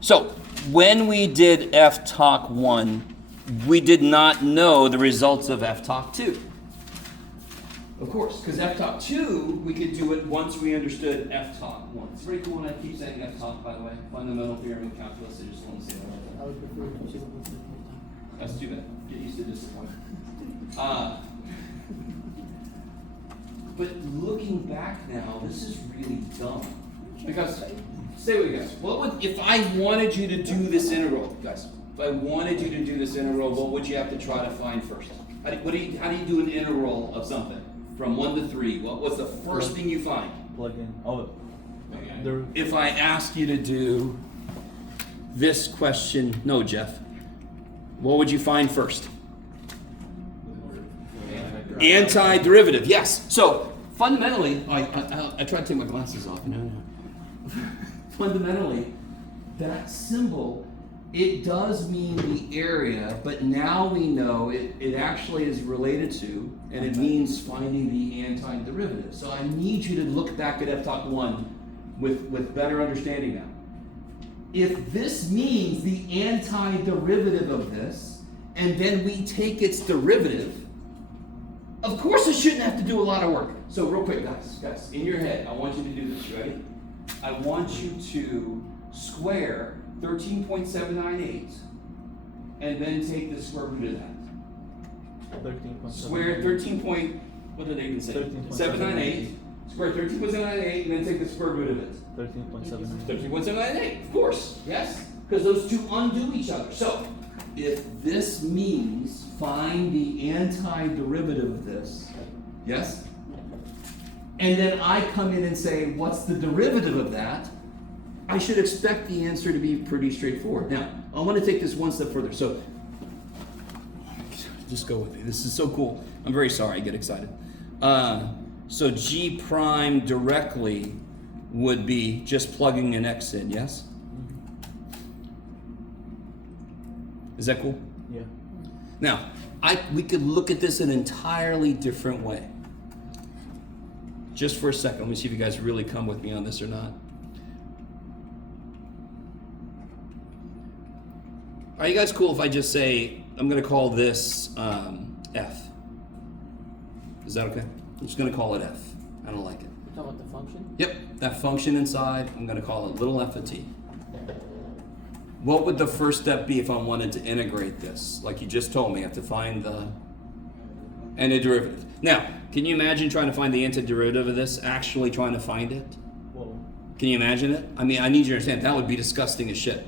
So when we did F-Talk 1, we did not know the results of F-Talk 2. Of course, because F-Talk 2, we could do it once we understood F-Talk 1. It's very cool when I keep saying F-Talk, by the way. Fundamental theorem of calculus, I just want to say that. I would prefer to see what That's too bad. Get used to disappointment. But looking back now, this is really dumb. Because, say what you guys, what would, if I wanted you to do this integral, guys, if I wanted you to do this integral, what would you have to try to find first? How do you do an integral of something? From 1 to 3, what's the first thing you find? Plug in. Oh, Okay. If I asked you to do this question, no, Jeff, what would you find first? Antiderivative, yes. So fundamentally, I try to take my glasses off. Fundamentally, that symbol, it does mean the area, but now we know it actually is related to, and it means finding the antiderivative. So I need you to look back at F-Talk 1 with better understanding now. If this means the antiderivative of this, and then we take its derivative, of course it shouldn't have to do a lot of work. So real quick, guys, in your head, I want you to do this, ready? I want you to square 13.798 and then take the square root of that. 13.7. Square 13 point, what did they even say? 798. Square 13.798 and then take the square root of it. 13.7. 13.798, of course, yes? Because those two undo each other. So, if this means find the antiderivative of this, yes? And then I come in and say, what's the derivative of that? I should expect the answer to be pretty straightforward. Now, I want to take this one step further. So, just go with me. This is so cool. I'm very sorry, I get excited. So G prime directly would be just plugging an X in, yes? Is that cool? Yeah. Now, we could look at this an entirely different way. Just for a second, let me see if you guys really come with me on this or not. Are you guys cool if I just say, I'm going to call this F? Is that okay? I'm just going to call it F. I don't like it. You're talking about the function? Yep, that function inside, I'm going to call it little f of t. What would the first step be if I wanted to integrate this? Like you just told me, I have to find the antiderivative. Now, can you imagine trying to find the antiderivative of this, actually trying to find it? Whoa. Can you imagine it? I mean, I need you to understand, that would be disgusting as shit.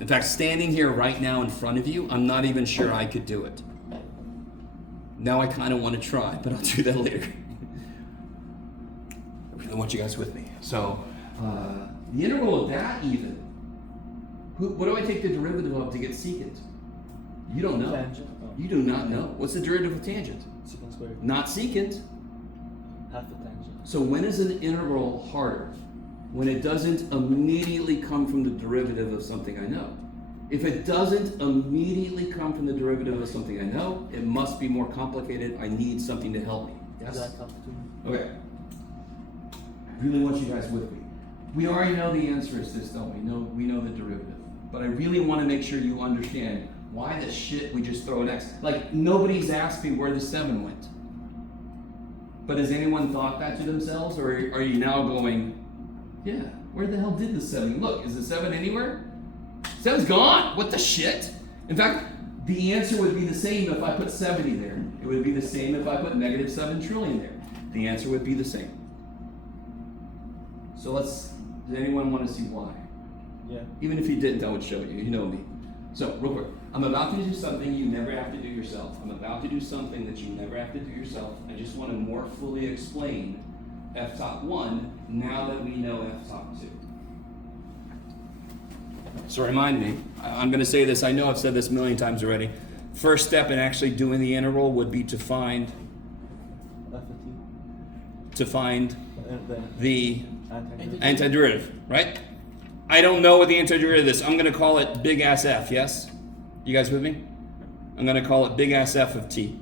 In fact, standing here right now in front of you, I'm not even sure I could do it. Now I kind of want to try, but I'll do that later. I really want you guys with me. So, the integral of that even, what do I take the derivative of to get secant? You don't know. Tangent. Oh. You do not know. What's the derivative of tangent? Secant squared. Not secant. Half a tangent. So when is an integral harder? When it doesn't immediately come from the derivative of something I know. If it doesn't immediately come from the derivative of something I know, it must be more complicated. I need something to help me. Yes? Is that complicated? Okay. I really want you guys with me. We already know the answer is this, don't we? We know the derivative. But I really want to make sure you understand why the shit we just throw an X. Like, nobody's asked me where the 7 went. But has anyone thought that to themselves? Or are you now going, yeah, where the hell did the 7 look? Is the 7 anywhere? 7's gone. What the shit? In fact, the answer would be the same if I put 70 there. It would be the same if I put negative 7 trillion there. The answer would be the same. So does anyone want to see why? Yeah. Even if you didn't, I would show you. You know me. So, real quick. I'm about to do something you never have to do yourself. I'm about to do something that you never have to do yourself. I just want to more fully explain F-Talk 1 now that we know F-Talk 2. So remind me, I'm going to say this, I know I've said this a million times already. First step in actually doing the integral would be to find F of t. the Antiderivative. antiderivative, right? I don't know what the antiderivative is. I'm going to call it big ass F, yes? You guys with me? I'm going to call it big ass F of t.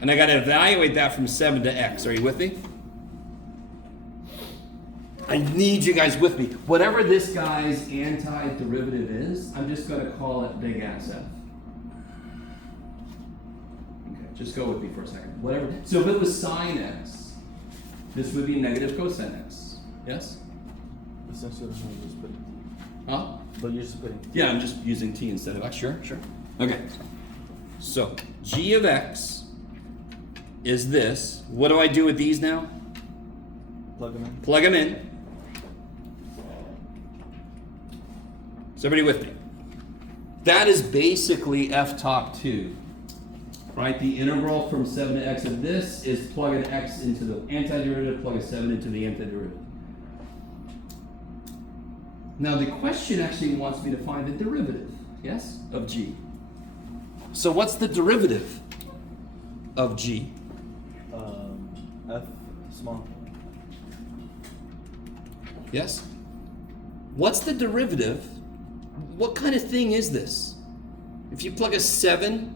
And I got to evaluate that from 7 to x. Are you with me? I need you guys with me. Whatever this guy's antiderivative is, I'm just going to call it big ass F. Okay, just go with me for a second. Whatever. So if it was sine x, this would be negative cosine x. Yes? Essentially, that's how you're splitting. Huh? But you're splitting. Yeah, I'm just using t instead of x. Sure. Okay. So g of x is this. What do I do with these now? Plug them in. Plug them in. Is everybody with me? That is basically f top 2. Right? The integral from 7 to x of this is plug an x into the antiderivative, plug a 7 into the antiderivative. Now the question actually wants me to find the derivative, yes, of g. So what's the derivative of g? F small. Yes? What's the derivative? What kind of thing is this? If you plug a 7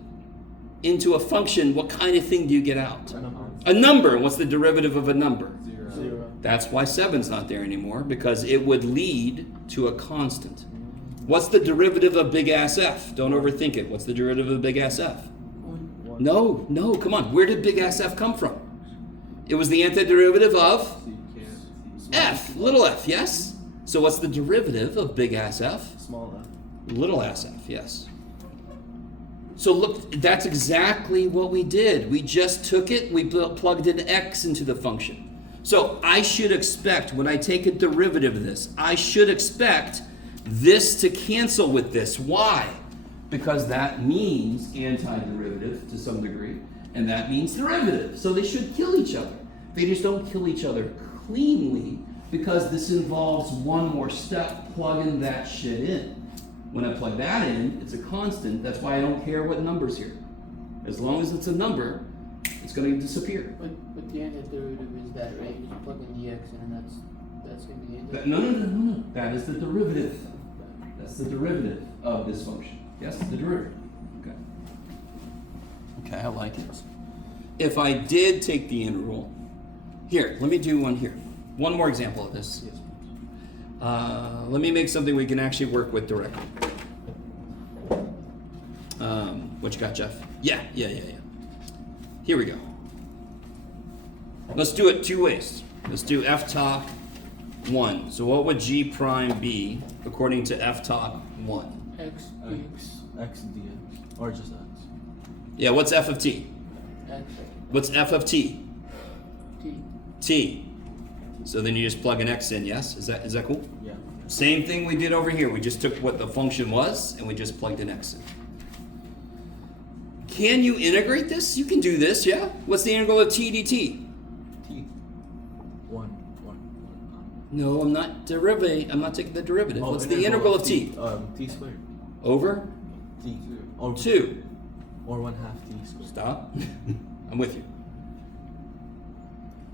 into a function, what kind of thing do you get out? A number. A number. What's the derivative of a number? 0. That's why 7's not there anymore, because it would lead to a constant. What's the derivative of big ass F? Don't overthink it. What's the derivative of big ass F? 1. No, come on. Where did big ass F come from? It was the antiderivative of So you can't. F, little f, yes? So what's the derivative of big ass F? Small f. Little ass f, yes. So look, that's exactly what we did. We just took it, we plugged in x into the function. So I should expect, when I take a derivative of this, I should expect this to cancel with this. Why? Because that means antiderivative to some degree, and that means derivative. So they should kill each other. They just don't kill each other cleanly, because this involves one more step, plugging that shit in. When I plug that in, it's a constant. That's why I don't care what number's here. As long as it's a number, it's going to disappear. But the antiderivative is that, right? You plug in the x in and that's going to be the antiderivative. No. That is the derivative. That's the derivative of this function. Yes, the derivative. Okay. Okay, I like it. If I did take the integral, here, let me do one here. One more example of this. Yes. Let me make something we can actually work with directly. What you got, Jeff? Yeah. Here we go. Let's do it 2 ways. Let's do f top 1. So what would g prime be according to f top 1? X, X dx. Or just x. Yeah, what's f of t? x, What's f of t? t. T. So then you just plug an x in, yes? Is that cool? Yeah. Same thing we did over here. We just took what the function was and we just plugged an x in. Can you integrate this? You can do this, yeah? What's the integral of t dt? T. 1. No, I'm not taking the derivative. Oh, What's the integral of t? T squared. Over T. Or 2. Or 1/2 t squared. Stop. I'm with you.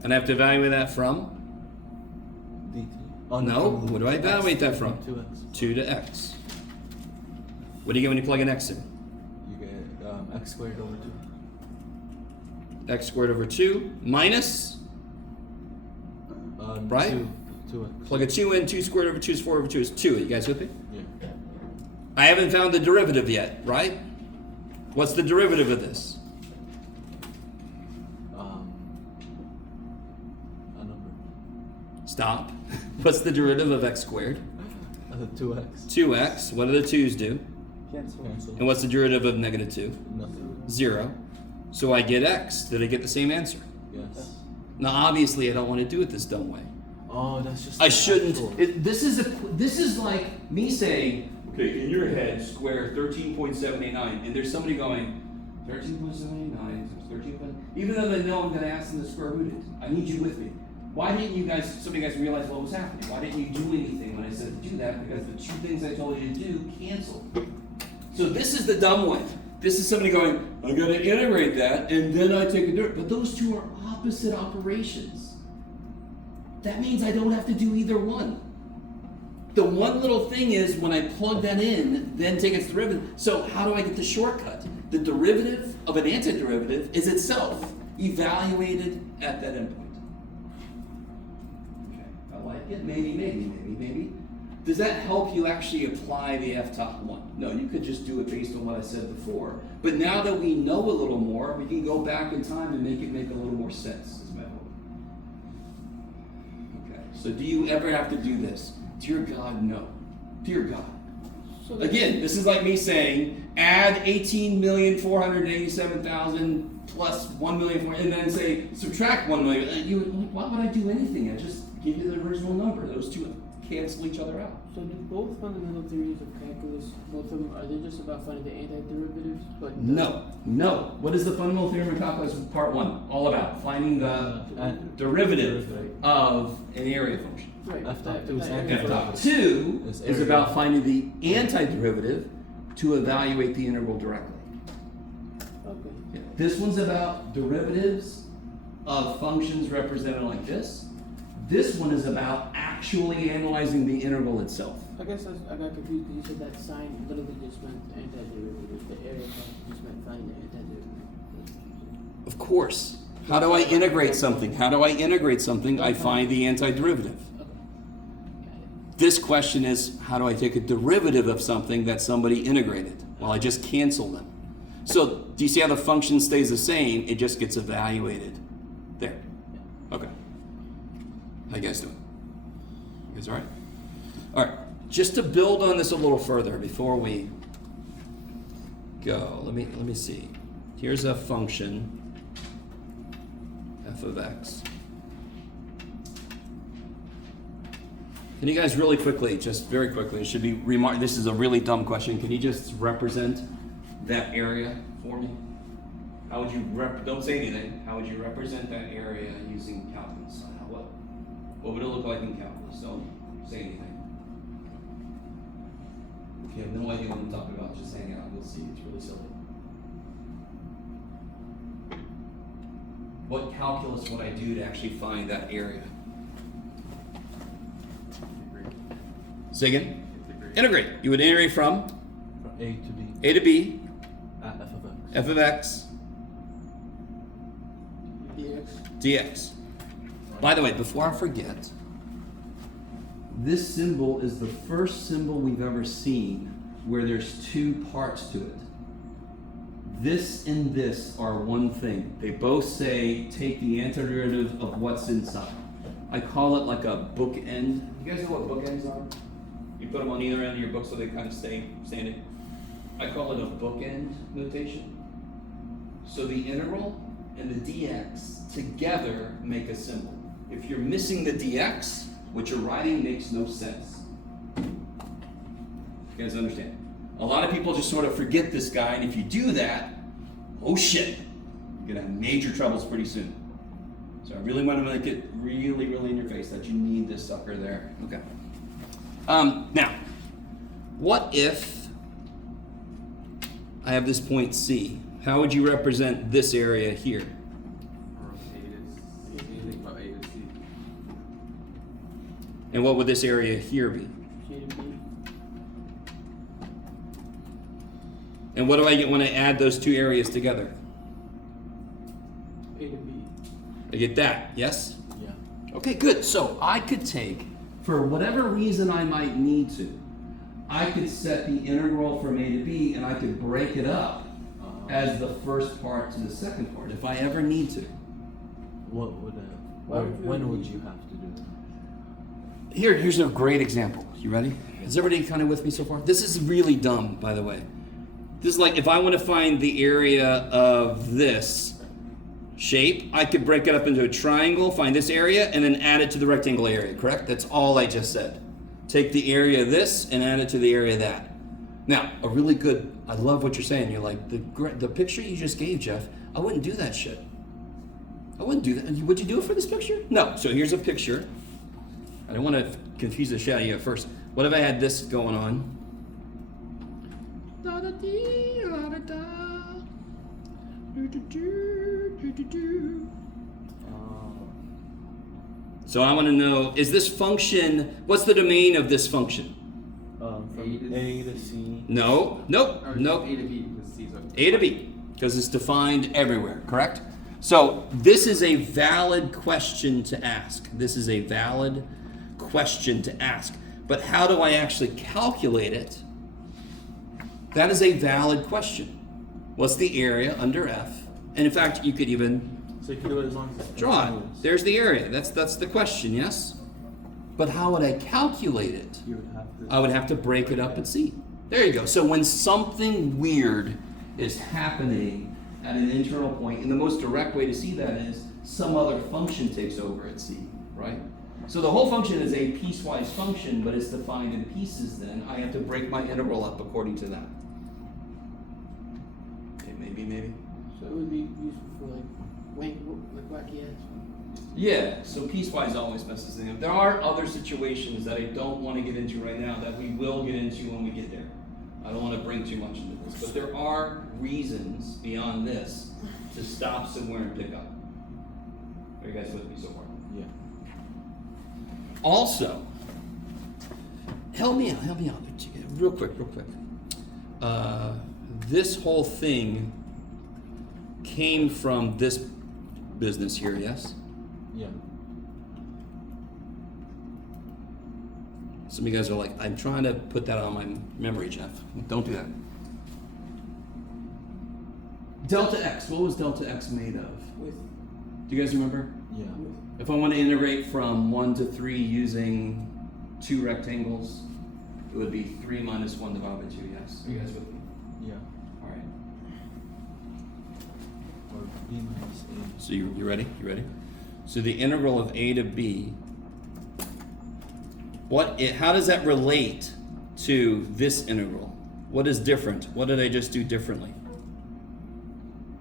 And I have to evaluate that from? dt. No, what do I evaluate that from? 2x. 2 to x. What do you get when you plug an x in? You get x squared over 2. X squared over 2 minus, right? 2x. Plug a 2 in, 2 squared over 2 is 4 over 2 is 2. You guys with me? Yeah. I haven't found the derivative yet, right? What's the derivative of this? A number. Stop. What's the derivative of x squared? 2x. 2x. What do the 2's do? Cancel. And what's the derivative of negative 2? Nothing. 0. So I get x. Did I get the same answer? Yes. Now, obviously, I don't want to do it this dumb way. Oh, that's just. I the shouldn't. actual- This is like me saying, okay, in your head, square 13.789, and there's somebody going, 13.789, 13. Even though they know I'm going to ask them to square root it, I need you with me. Why didn't you guys? Some of you guys realize what was happening. Why didn't you do anything when I said to do that? Because the 2 things I told you to do canceled. So this is the dumb way. This is somebody going, I'm going to integrate that, and then I take a derivative. But those 2 are opposite operations. That means I don't have to do either one. The one little thing is when I plug that in, then take its derivative. So how do I get the shortcut? The derivative of an antiderivative is itself evaluated at that endpoint. Okay, I like Yeah, maybe. Does that help you actually apply the f-top 1? No, you could just do it based on what I said before. But now that we know a little more, we can go back in time and make it make a little more sense, is my hope. Okay, so do you ever have to do this? Dear God, no. Dear God. So Again, this is like me saying, add 18,487,000 plus 1,000,000, and then say, subtract 1,000,000. Why would I do anything? I just give you the original number. Those two cancel each other out. So do both fundamental theories of calculus, both of them, are they just about finding the antiderivatives? But No. What is the fundamental theorem of calculus part 1 all about? Finding the derivative of an area function. Right. F-top that- two is that- F-top 2 Is is area. about finding the antiderivative to evaluate the integral directly. Okay. Yeah. This one's about derivatives of functions represented like this. This one is about actually analyzing the integral itself. I guess I got confused because you said that sign literally just meant antiderivative. The area function just meant finding the antiderivative. Of course. How do I integrate something? I find the antiderivative. Okay. Got it. This question is, how do I take a derivative of something that somebody integrated? Well, I just cancel them. So, do you see how the function stays the same? It just gets evaluated. There. Okay. How you guys doing? You guys all right? All right. Just to build on this a little further before we go, let me see. Here's a function, f of x. Can you guys really quickly, just very quickly, it should be remarked, this is a really dumb question. Can you just represent that area for me? How would you don't say anything. How would you represent that area using calculus? What would it look like in calculus? Don't say anything. If you have no idea what I'm talking about, just hang out. You'll see. It's really silly. What calculus would I do to actually find that area? Say again? Integrate. You would integrate from A to B. A to B, F of x. f of x, dx. dx. By the way, before I forget, this symbol is the first symbol we've ever seen where there's two parts to it. This and this are one thing. They both say take the antiderivative of what's inside. I call it like a bookend. You guys know what bookends are? You put them on either end of your book so they kind of stay standing. I call it a bookend notation. So the integral and the dx together make a symbol. If you're missing the dx, what you're writing makes no sense. You guys understand? A lot of people just sort of forget this guy, and if you do that, oh shit, you're gonna have major troubles pretty soon. So I really want to make it really, really in your face that you need this sucker there. Okay. Now, what if I have this point C? How would you represent this area here? And what would this area here be? G to B. And what do I get when I add those two areas together? A to B. I get that, yes? Yeah. Okay, good. So I could take, for whatever reason I might need to, I could set the integral from A to B and I could break it up as the first part to the second part if I ever need to. What would Why would you when need would to? you have to do that? Here's a great example. You ready? Is everybody kind of with me so far? This is really dumb, by the way. This is like if I want to find the area of this shape, I could break it up into a triangle, find this area, and then add it to the rectangle area, correct? That's all I just said. Take the area of this and add it to the area of that. Now, a really good, I love what you're saying. You're like, the picture you just gave, Jeff, I wouldn't do that shit. I wouldn't do that. Would you do it for this picture? No. So here's a picture. I don't want to confuse the shit out of you at first. What if I had this going on? So I want to know, is this function, what's the domain of this function? From A to C. No, nope, nope. A to B because C's up. A to B, because it's defined everywhere, correct? So this is a valid question to ask. This is a valid question to ask. But how do I actually calculate it? That is a valid question. What's the area under F? And in fact, you could even So you can do it as long as it's draw it. continuous. There's the area. That's the question, yes? But how would I calculate it? You would have to. I would have to break it up and see. There you go. So when something weird is happening at an internal point, and the most direct way to see that is some other function takes over at C, right? So the whole function is a piecewise function, but it's defined in pieces then. I have to break my integral up according to that. Okay, maybe. So it would be useful for like wacky ass. Yeah, so piecewise always messes things up. There are other situations that I don't want to get into right now that we will get into when we get there. I don't want to bring too much into this, but there are reasons beyond this to stop somewhere and pick up. Are you guys with me so far? Yeah. Also, help me out, real quick. This whole thing came from this business here, yes? Yeah. Some of you guys are like, I'm trying to put that on my memory, Jeff. Don't do that. Delta X, what was Delta X made of? With Do you guys remember? Yeah. If I want to integrate from 1 to 3 using 2 rectangles, it would be 3 minus 1 divided by 2, yes? Are you guys with me? Yeah. All right. Or B minus A. So you ready? You ready? So the integral of A to B, how does that relate to this integral? What is different? What did I just do differently?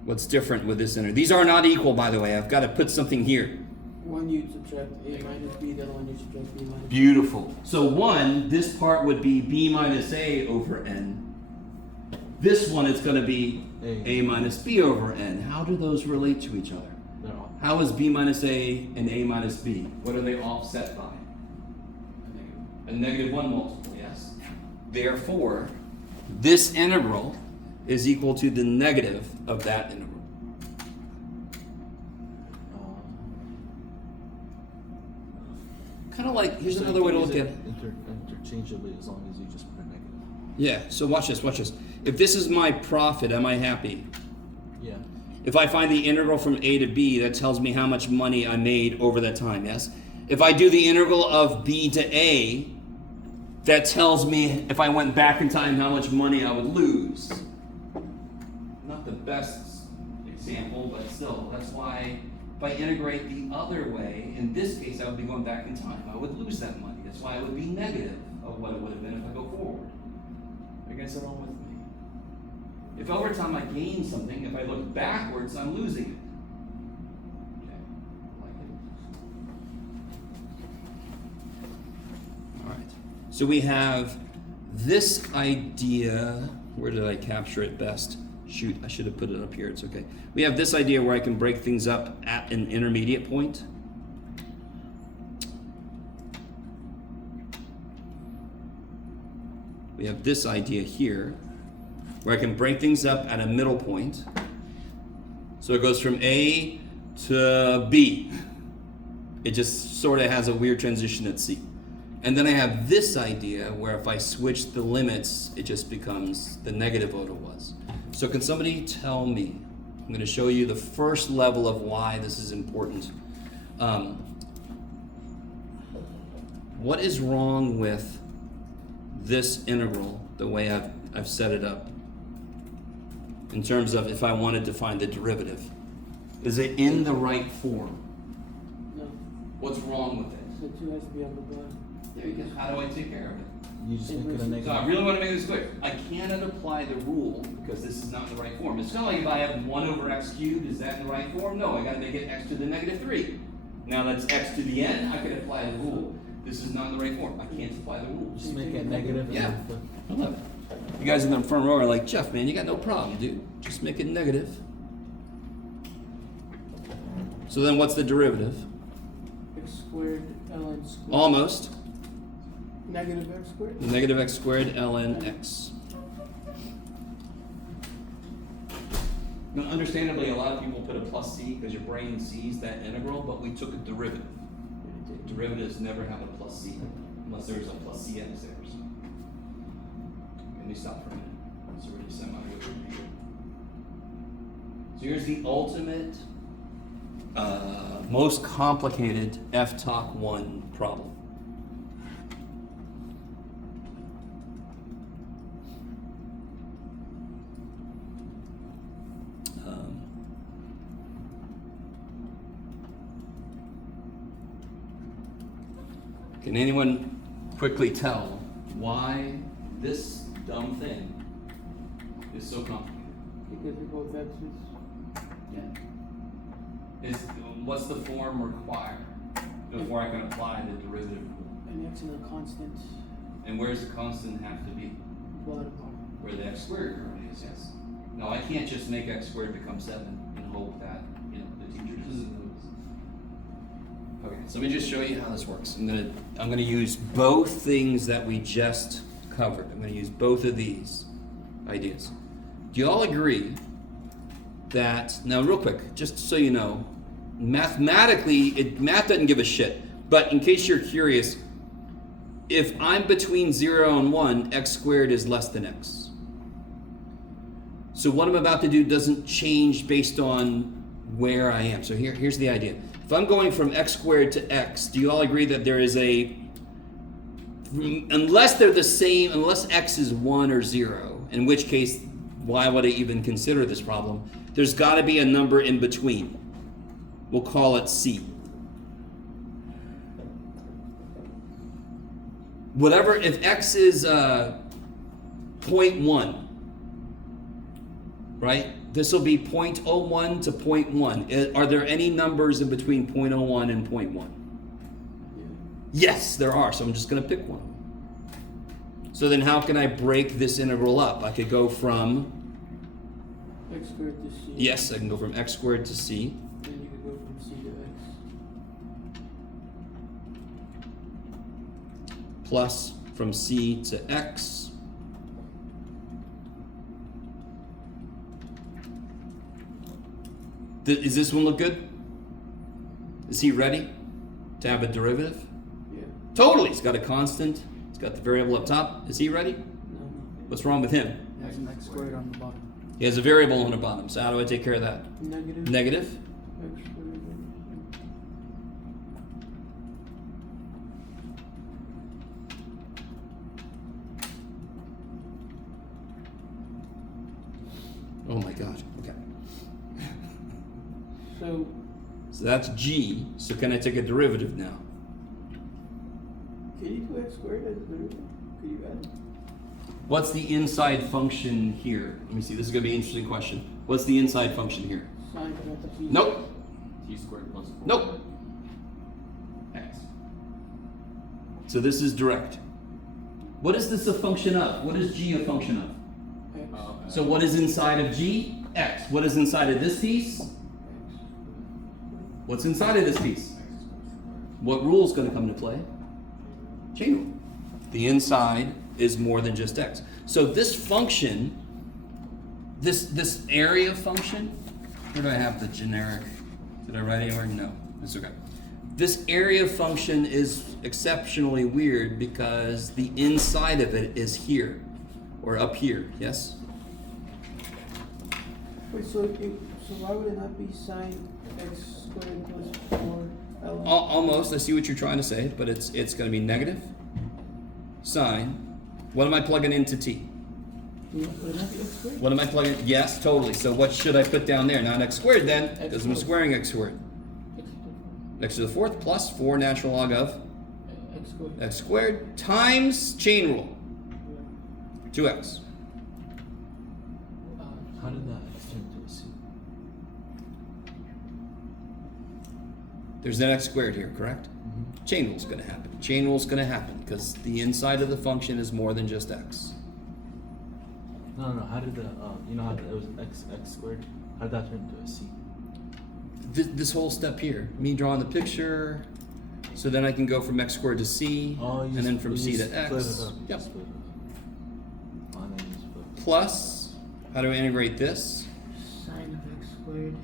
What's different with this integral? These are not equal, by the way. I've got to put something here. one you subtract A minus B, the other one you subtract B minus B. Beautiful. So one, this part would be B minus A over N. This one, it's going to be A minus B over N. How do those relate to each other? They're all. How is B minus A and A minus B? What are they offset by? A negative 1 multiple, yes. Therefore, this integral is equal to the negative of that integral. Kind of like, here's So another you way to can look use at it it. interchangeably as long as you just put a negative. Yeah, so watch this. If this is my profit, am I happy? Yeah. If I find the integral from A to B, that tells me how much money I made over that time, yes? If I do the integral of B to A, that tells me if I went back in time how much money I would lose. Not the best example, but still, that's why if I integrate the other way, in this case I would be going back in time. I would lose that money. That's why it would be negative of what it would have been if I go forward. Are you guys at all with me? If over time I gain something, if I look backwards, I'm losing it. Okay, like it. All right. So we have this idea. Where did I capture it best? Shoot, I should have put it up here. It's okay. We have this idea where I can break things up at an intermediate point. We have this idea here where I can break things up at a middle point. So it goes from A to B. It just sort of has a weird transition at C. And then I have this idea where if I switch the limits, it just becomes the negative of what it was. So can somebody tell me, I'm going to show you the first level of why this is important. What is wrong with this integral, the way I've set it up, in terms of if I wanted to find the derivative? Is it in the right form? No, What's wrong with it? the 2 has to be on the bottom. There you go. How do I take care of it? You just make it a negative. So I really want to make this clear. I cannot apply the rule because this is not in the right form. It's kind of like if I have 1 over x cubed, is that in the right form? No, I got to make it x to the negative 3. Now that's x to the n, I can apply the rule. This is not in the right form. I can't apply the rule. Just make it negative. and Yeah. then flip. I love it. You guys in the front row are like, Jeff, man, you got no problem, dude. Just make it negative. So then what's the derivative? X squared ln squared. Almost. Negative x squared? Negative x squared ln x. Now, understandably, a lot of people put a plus c because your brain sees that integral, but we took a derivative. derivatives never have a plus c, unless there's a plus cx there. So. Let me stop for a minute. So we're just semi-with me. So here's the ultimate, most complicated F-Talk 1 problem. Can anyone quickly tell why this dumb thing is so complicated? Because we both x's. Yeah. What's the form require before I can apply the derivative rule? An x and a constant. And where's the constant have to be? Bottom. Where the x squared currently is, yes. No, I can't just make x squared become 7 and hope that, you know, the teacher doesn't notice. Okay, so let me just show you how this works. I'm gonna use both things that we just covered. I'm gonna use both of these ideas. Do you all agree that, now real quick, just so you know, mathematically, math doesn't give a shit, but in case you're curious, if I'm between 0 and 1, x squared is less than x. So what I'm about to do doesn't change based on where I am. So here's the idea. If I'm going from x squared to x, do you all agree that there is unless they're the same, unless x is 1 or 0, in which case, why would I even consider this problem? There's got to be a number in between. We'll call it c. Whatever, if x is 0.1, right? This will be 0.01 to 0.1. Are there any numbers in between 0.01 and 0.1? Yeah. Yes, there are, so I'm just going to pick one. So then how can I break this integral up? I could go from, X squared to c. yes, I can go from x squared to c. Then you could go from c to x. Plus from c to x. Does this one look good? Is he ready to have a derivative? Yeah. Totally. He's got a constant. He's got the variable up top. Is he ready? No. What's wrong with him? There's an x squared on the bottom. He has a variable on the bottom. So how do I take care of that? Negative. Negative. X squared. Oh my God. Okay. So So that's g. So can I take a derivative now? can you do x squared as a derivative? Could you add? What's the inside function here? Let me see. This is going to be an interesting question. What's the inside function here? Sine delta phi. Nope. T squared plus 4. Nope. X. So this is direct. What is this a function of? What is g a function of? X. So what is inside of g? X. What is inside of this piece? What's inside of this piece? What rule is going to come into play? Chain rule. The inside is more than just x. So this function, this area function, where do I have the generic? Did I write anywhere? No, that's okay. This area function is exceptionally weird because the inside of it is here, or up here, yes? Wait, so why would it not be sine x squared plus 4 Almost, I see what you're trying to say, but it's going to be negative sine. What am I plugging into t? Would it not be x squared? What am I plugging? Yes, totally. So what should I put down there? Not x squared then, because I'm squaring x squared. X to the fourth plus 4 natural log of X squared. x squared times chain rule, 2x. How did that x turn to a c? There's an x squared here, correct? Mm-hmm. Chain rule's going to happen. Chain rule's going to happen because the inside of the function is more than just x. No. How did the you know how it was x squared? How did that turn into a c? This whole step here, me drawing the picture, so then I can go from x squared to c, Oh, and then from c to split x. it up. You Yep. just split it up. Oh, and then you split it. Plus, how do I integrate this? Sine of x squared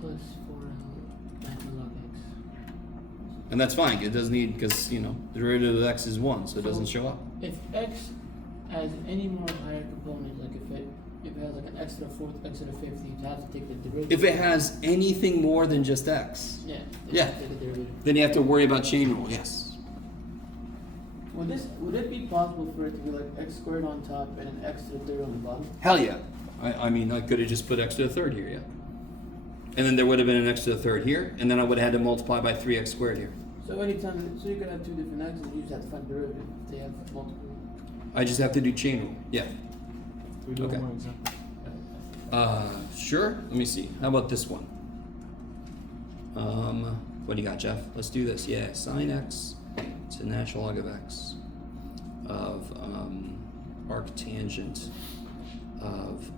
plus 4 natural log x. And that's fine. It doesn't need, because, you know, the derivative of x is 1, so it doesn't show up. If x has any more higher components, like if it has like an x to the fourth, x to the fifth, you have to take the derivative. If it has anything more than just x, Yeah. Yeah. Take the derivative. then you have to worry about chain rule, yes. Would it be possible for it to be like x squared on top and an x to the third on the bottom? Hell yeah. I mean, I could have just put x to the third here, yeah. And then there would have been an x to the third here, and then I would have had to multiply by 3x squared here. So anytime, so you could have two different x's, you just have to find derivative if they have multiple. I just have to do chain rule, yeah. Can we do Okay. one more example? Sure. Let me see. How about this one? What do you got, Jeff? Let's do this. Yeah, sine x to natural log of x of arctangent of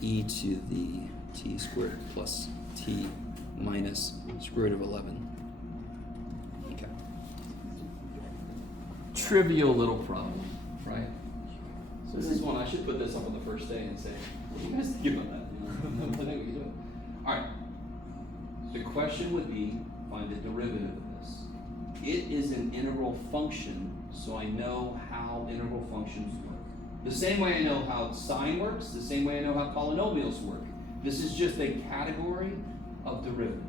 e to the t squared plus t minus square root of 11. Okay. Trivial little problem, right? So this is one, I should put this up on the first day and say, what do you guys think about that? You know, what do you think we do? Alright. The question would be, find the derivative of this. It is an integral function, so I know how integral functions work. The same way I know how sine works, the same way I know how polynomials work. This is just a category of derivative.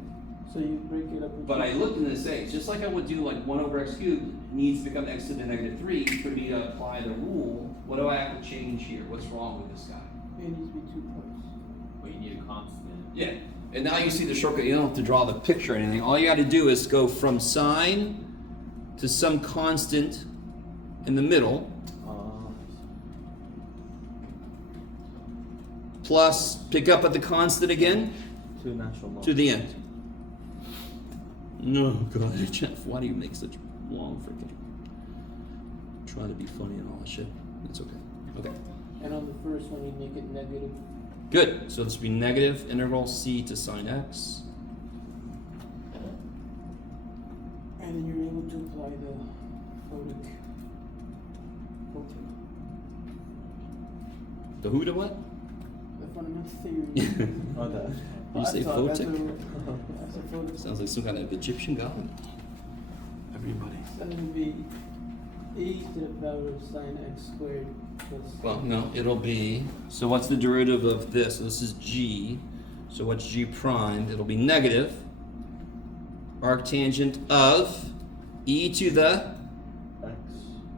So you break it up into. But I looked in this age, just like I would do like 1 over x cubed needs to become x to the negative 3 for me to apply the rule. What do I have to change here? What's wrong with this guy? It needs to be 2 parts. Well, you need a constant. Yeah. And now you see the shortcut. You don't have to draw the picture or anything. All you got to do is go from sine to some constant in the middle, plus pick up at the constant again to natural log. to the end. No, God, Jeff, why do you make such long freaking? Try to be funny and all that shit. It's okay. Okay. And on the first one, you make it negative. Good. So this would be negative integral c to sine x. And then you're able to apply the photic filter. The who to what? The fundamental theory. Oh, that. You say I thought that's photic? That's a photic. Sounds like some kind of Egyptian god. Everybody. That would be e to the power of sine x squared plus. Well, no, it'll be. So what's the derivative of this? So this is g. So what's g prime? It'll be negative arctangent of e to the X.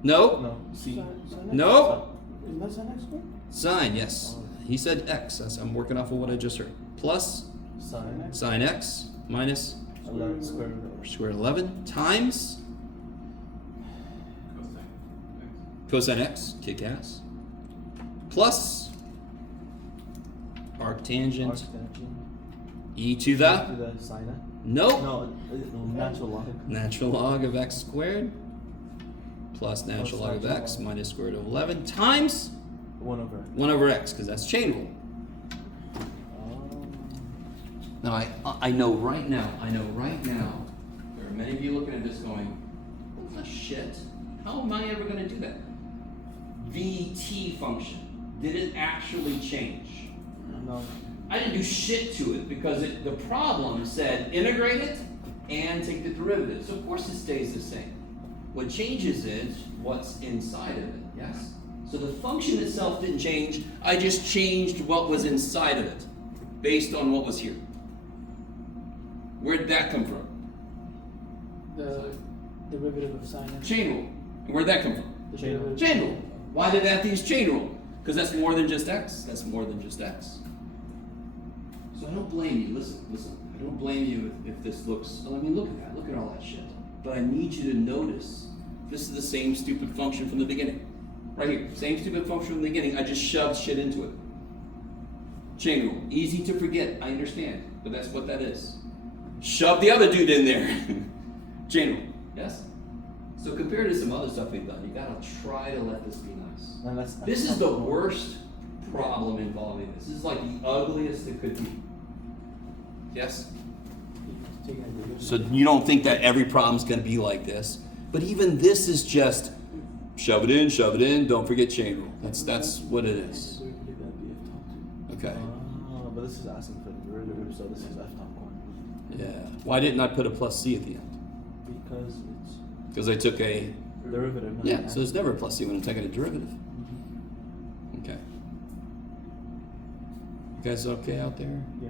no No. C. Sine x? no Isn't that sine x squared? sine. Yes, he said x. I'm working off of what I just heard. Plus Sine X. sine x minus 11 square root of square root of 11 times cosine x, kick ass, plus arctangent arctangent e to to the the sine X. nope. No, natural log. Natural log of x squared plus natural log of x minus square root of 11 times 1 over. 1 over x, because that's chain rule. Now I know right now, there are many of you looking at this going, what the shit? How am I ever going to do that? The t function, did it actually change? No. I didn't do shit to it because the problem said integrate it and take the derivative. So of course it stays the same. What changes is what's inside of it, yes? So the function itself didn't change, I just changed what was inside of it based on what was here. Where did that come from? The derivative of sine x. Chain rule. And where'd that come from? The Chain rule. derivative- Chain rule. Why did that use chain rule? Because that's more than just x. That's more than just x. So I don't blame you. Listen. I don't blame you if this looks. I mean, look at that. Look at all that shit. But I need you to notice this is the same stupid function from the beginning. Right here. Same stupid function from the beginning. I just shoved shit into it. Chain rule. Easy to forget. I understand. But that's what that is. Shove the other dude in there. Chain rule. Yes? So compared to some other stuff we've done, you gotta try to let this be nice. And that's This is the worst problem involving this. This is like the ugliest it could be. Yes? Taking a derivative. So you don't think that every problem's gonna be like this, but even this is just shove it in, don't forget chain rule. That's what it is. The derivative, that'd be f top two. Okay. But this is asking for the derivative, so this is f top one. Yeah. Why didn't I put a plus c at the end? Because it's Because I took a, derivative. not yeah, so it's actual. never a plus c when I'm taking a derivative. Mhm. Okay. You guys okay out there? Yeah.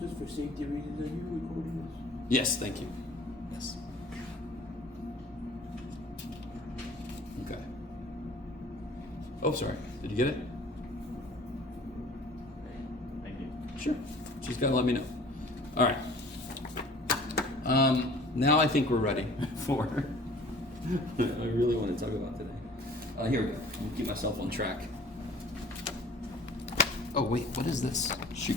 Just for safety reasons, are you recording this? Yes, thank you. Yes. Okay. Oh, sorry. Did you get it? Thank you. Sure. She's got to let me know. All right. Now I think we're ready for I really want to talk about today. Here we go. Let me keep myself on track. Oh, wait. What is this? Shoot.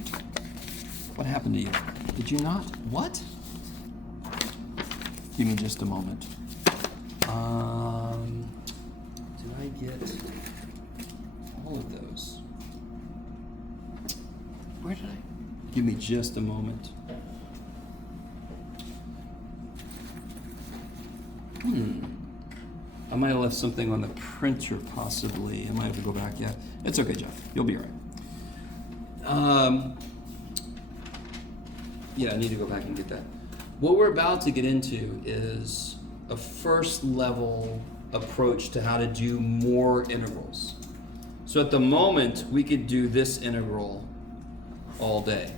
What happened to you? Did you not? What? Give me just a moment. Did I get all of those? Where did I? Give me just a moment. I might have left something on the printer, possibly. I might have to go back. Yeah, it's okay, Jeff. You'll be all right. Yeah, I need to go back and get that. What we're about to get into is a first level approach to how to do more integrals. So at the moment, we could do this integral all day.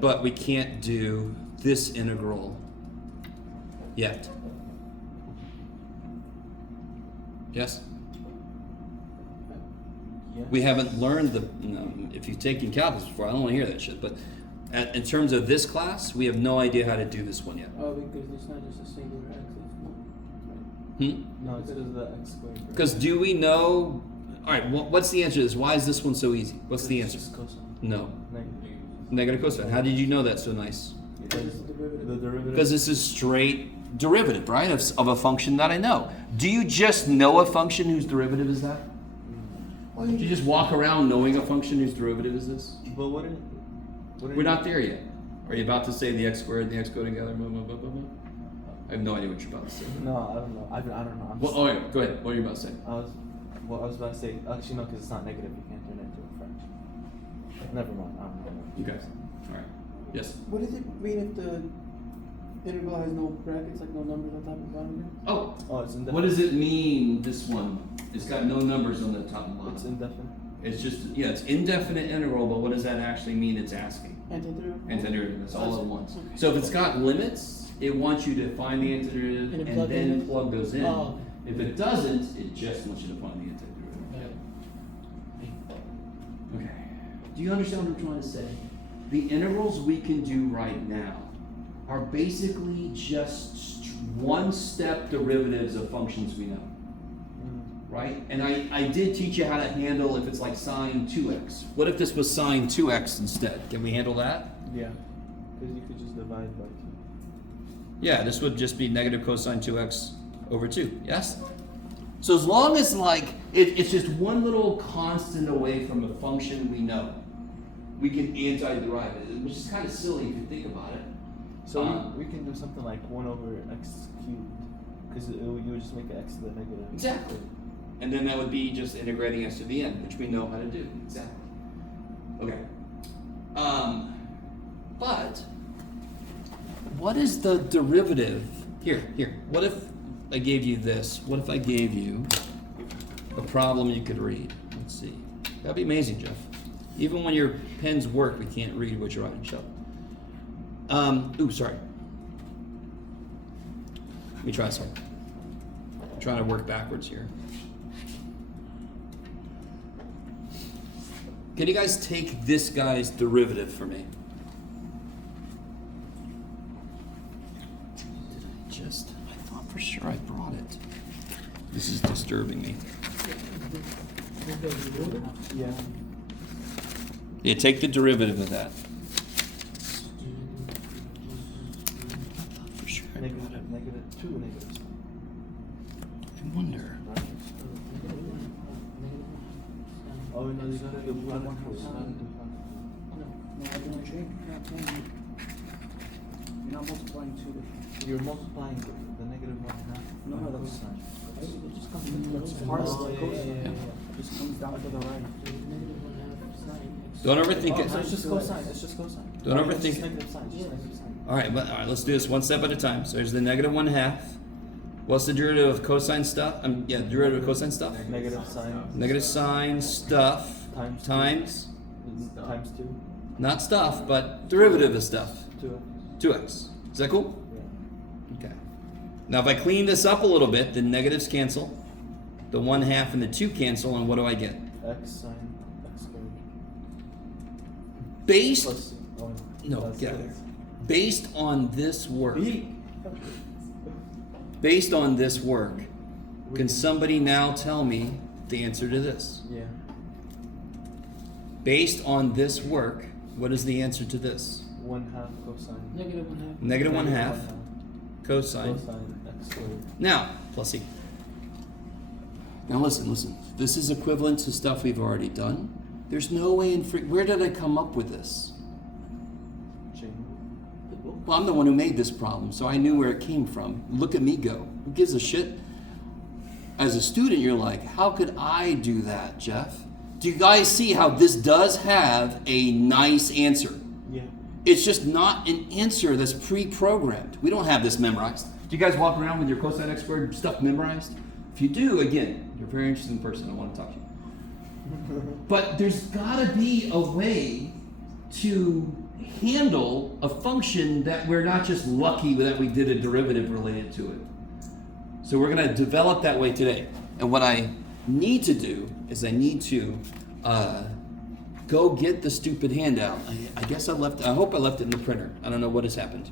But we can't do this integral yet. Yes? Yeah. We haven't learned the, if you've taken calculus before, I don't want to hear that shit, but in terms of this class, we have no idea how to do this one yet. Oh, because it's not just a singular x, it's right? Hmm? No, it's because of the x squared. Because do we know, all right, what's the answer to this? Why is this one so easy? What's the It's answer? just cosine. No. Negative. Negative cosine. How did you know that so nice? Because the derivative. the derivative. Because this is straight derivative, right, of a function that I know. Do you just know a function whose derivative is that? Do you just walk around knowing a function whose derivative is this? But wouldn't We're not there yet. Are you about to say the x squared and the x go together? Blah, blah, blah, blah, blah? I have no idea what you're about to say. No, I don't know. I don't know. I'm Well, all right, go ahead. What are you about to say? I was about to say, actually, no, because it's not negative. You can't turn it into a fraction. Never mind. I don't know. You guys. All right. Yes. What does it mean if the integral has no brackets, like no numbers on top and bottom here? Oh, Oh, it's indefinite. what does it mean, this one? It's got no numbers on the top and It's bottom. indefinite. It's just, yeah, it's indefinite integral, but what does that actually mean it's asking? Antiderivative? Antiderivative, that's all at once. Okay. So if it's got limits, it wants you to find the antiderivative And and plug then in. plug those in. Oh. If it doesn't, it just wants you to find the antiderivative. Okay. Do you understand what I'm trying to say? The integrals we can do right now are basically just one-step derivatives of functions we know, right? And I did teach you how to handle if it's like sine 2x. What if this was sine 2x instead? Can we handle that? Yeah. Because you could just divide by 2. Yeah, this would just be negative cosine 2x over 2, yes? So as long as like, it's just one little constant away from a function we know, we can anti-derive it, which is kind of silly if you think about it. So we can do something like 1 over x cubed. Because you would just make x to the negative. Exactly. And then that would be just integrating x to the end, which we know how to do. Exactly. Okay. But what is the derivative? Here. What if I gave you this? What if I gave you a problem you could read? Let's see. That'd be amazing, Jeff. Even when your pens work, we can't read what you're writing. Shut up. Ooh, sorry. Let me try something. I'm trying to work backwards here. Can you guys take this guy's derivative for me? I thought for sure I brought it. This is disturbing me. Yeah. Yeah, take the derivative of that. For sure I brought it. Negative 2 negatives. I wonder. Oh, no, you gotta do plus 1 first. You're not multiplying two different. You're multiplying the negative 1 half. No, by that's cosine. It just comes to the part of the cosine. It just comes down to the right. Don't overthink Oh, it. so it's just cosine. It's just cosine. Don't Just overthink it. negative sign, just negative sign. All right, let's do this one step at a time. So there's the negative 1/2. What's the derivative of cosine stuff? Derivative of cosine stuff. Negative sign. Negative sign stuff Times two. times Times 2. not stuff, but derivative of stuff. 2. 2x. Is that cool? Yeah. Okay. Now if I clean this up a little bit, the negatives cancel, the 1/2 and the 2 cancel, and what do I get? X sine x squared. Based Plus, oh, no, that's get out it. of there. Based on this work. B. Based on this work, can somebody now tell me the answer to this? Yeah. Based on this work, what is the answer to this? 1/2 cosine. Negative 1/2. Negative 1/2 cosine. Cosine x squared. Now, plus e. Now listen. This is equivalent to stuff we've already done. There's no way in where did I come up with this? Chain. The book. Well, I'm the one who made this problem, so I knew where it came from. Look at me go. Who gives a shit? As a student, you're like, how could I do that, Jeff? Do you guys see how this does have a nice answer? Yeah. It's just not an answer that's pre-programmed. We don't have this memorized. Do you guys walk around with your cosine x squared stuff memorized? If you do, again, you're a very interesting person. I want to talk to you. But there's got to be a way to handle a function that we're not just lucky that we did a derivative related to it. So we're going to develop that way today. And what I need to do is I need to go get the stupid handout. I guess I hope I left it in the printer. I don't know what has happened.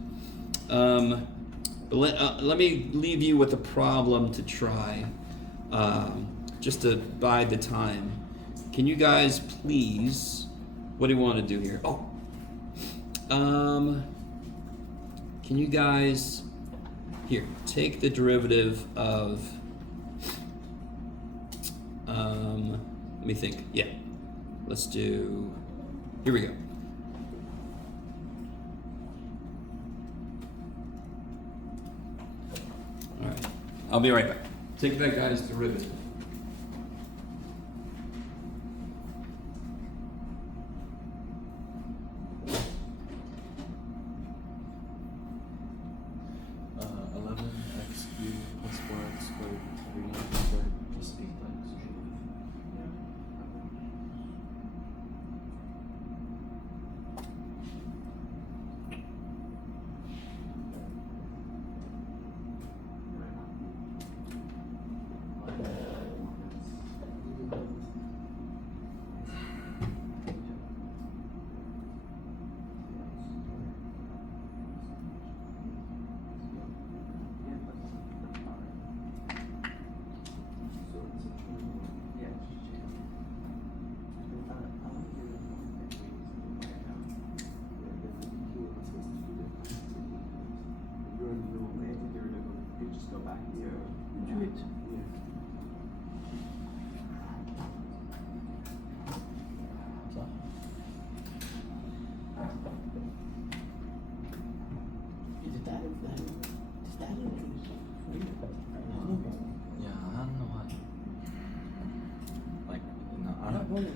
But let me leave you with a problem to try, just to bide the time. Can you guys please, what do you want to do here? Oh, can you guys, here, take the derivative of, let me think, yeah. Let's do, here we go. All right, I'll be right back. Take that guy's derivative. X cubed plus 4x squared 3x squared plus 8x. Just go back to Yeah, I don't know why. Like, no, I don't know. It's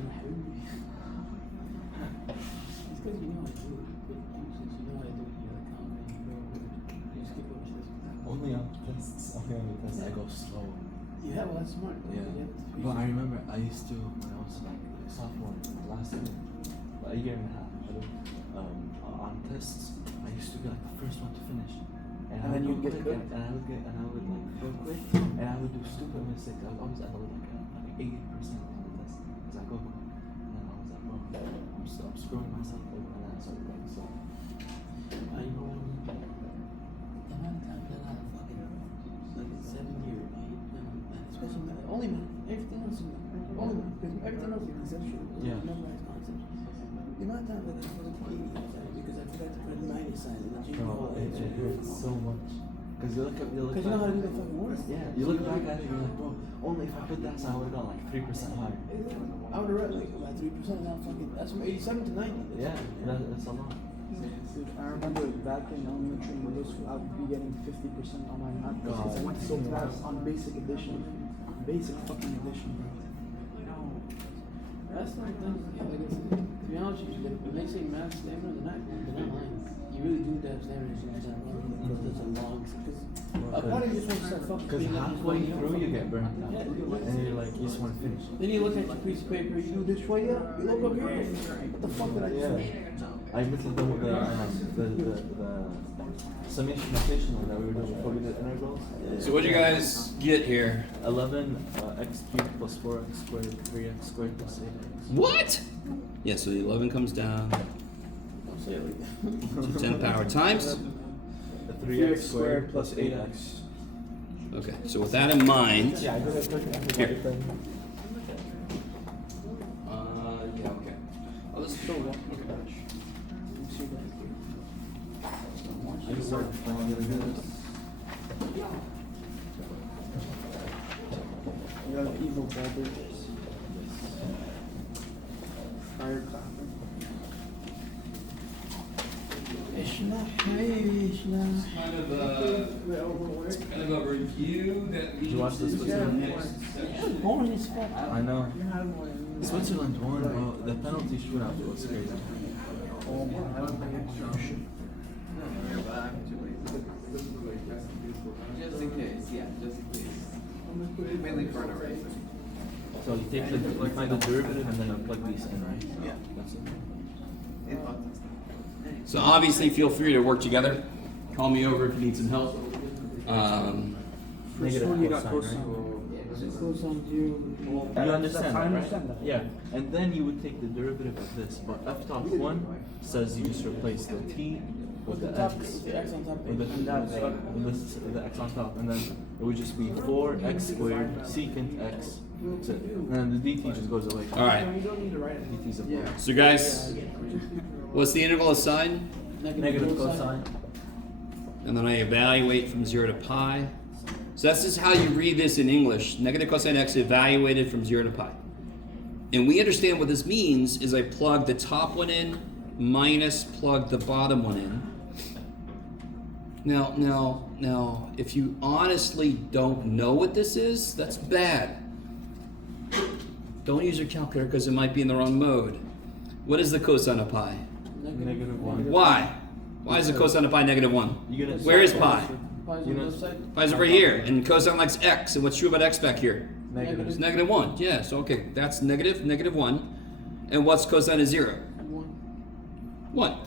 because you know I do it with uses, you know I do it, you're like, oh man, you know, you just keep going to this. Only on tests I go slow. Yeah, well that's smart. Yeah. But I remember I used to, when I was like sophomore, last year, a year and a half, on tests, I used to be like the first one to finish. And then you'd get quick, cooked. and I would like go quick, and I would do stupid mistakes. I would always end up with like 80% on the test, because I go quick. And then I was like, bro, I'm screwing myself over, and then I started going slow. I know, the amount of times that I fucking, like 7 years, especially math, only math, everything else is math, only math, because everything else is conceptual, Yeah. memorized concepts. The amount of times that I was kidding because I forgot to put a minus sign in the Bro, it hurts so much. Because you look because you know how to do the fucking work. Yeah, you look back at it, you're like, bro, only if I put that sign, I would have gone like 3% higher. I would have read like about 3%, now fucking, that's from 87 to 90. Yeah, that's a lot. Dude, I remember back in elementary and middle school, I would be getting 50% on my math because I went so fast on basic addition. Basic fucking addition, bro. That's not things, yeah, like I said, to be honest with you, when they say math stamina, they're not lying. You really do have stamina to start running, because it's a long, because why don't you just want to start fucking Because speeding up halfway and through you get burnt out. Yeah. And you're like, you just want to finish. Then you look at your piece of paper, you do this way up, you look up here, what the fuck did I Yeah. say? I admit the summation notation one that we were doing before we did integrals. So what did you guys get here? 11 x cubed plus 4x squared 3x squared plus 8x. What? Yeah, so the 11 comes down Don't say it like that. to 10 power times. The 3x squared plus 8x. Okay, so with that in mind, Yeah, I did it quick. I forgot Here. it then. yeah, okay. Oh, this is so long. I just started playing this. You have evil brothers. Fire clapper. Ishla, hey, Ishla. Kind of a review that Did you watch this Switzerland? Yeah, boring as fuck. I know. Switzerland won, bro. The penalty shootout was crazy. Oh my god. Just in case, yeah, just in case. Mainly for an erase. So you take you find the derivative and then you plug these in, right? Yeah. That's it. So obviously, feel free to work together. Call me over if you need some help. Negative one you got cosine, Cosine zero. right? You understand I that, understand right? that. Yeah. And then you would take the derivative of this, but f top 1 says you just replace the t with the Top, x. with the X on top. With the x on top, and then it would just be 4x squared secant x. That's it. And then the dt just goes away. All right. dt's of yeah. So guys, what's the integral of sine? Negative cosine. And then I evaluate from 0 to pi. So that's just how you read this in English. Negative cosine x evaluated from 0 to pi. And we understand what this means is I plug the top one in minus plug the bottom one in. Now, if you honestly don't know what this is, that's bad. Don't use your calculator because it might be in the wrong mode. What is the cosine of pi? Negative 1. Why? Why is the cosine of pi negative 1? You get it. Where is pi? Pi's on the left side. Pi's over here, and cosine likes x. And what's true about x back here? Negative. It's negative 1. Yeah, so okay, that's negative, negative 1. And what's cosine of 0? 1.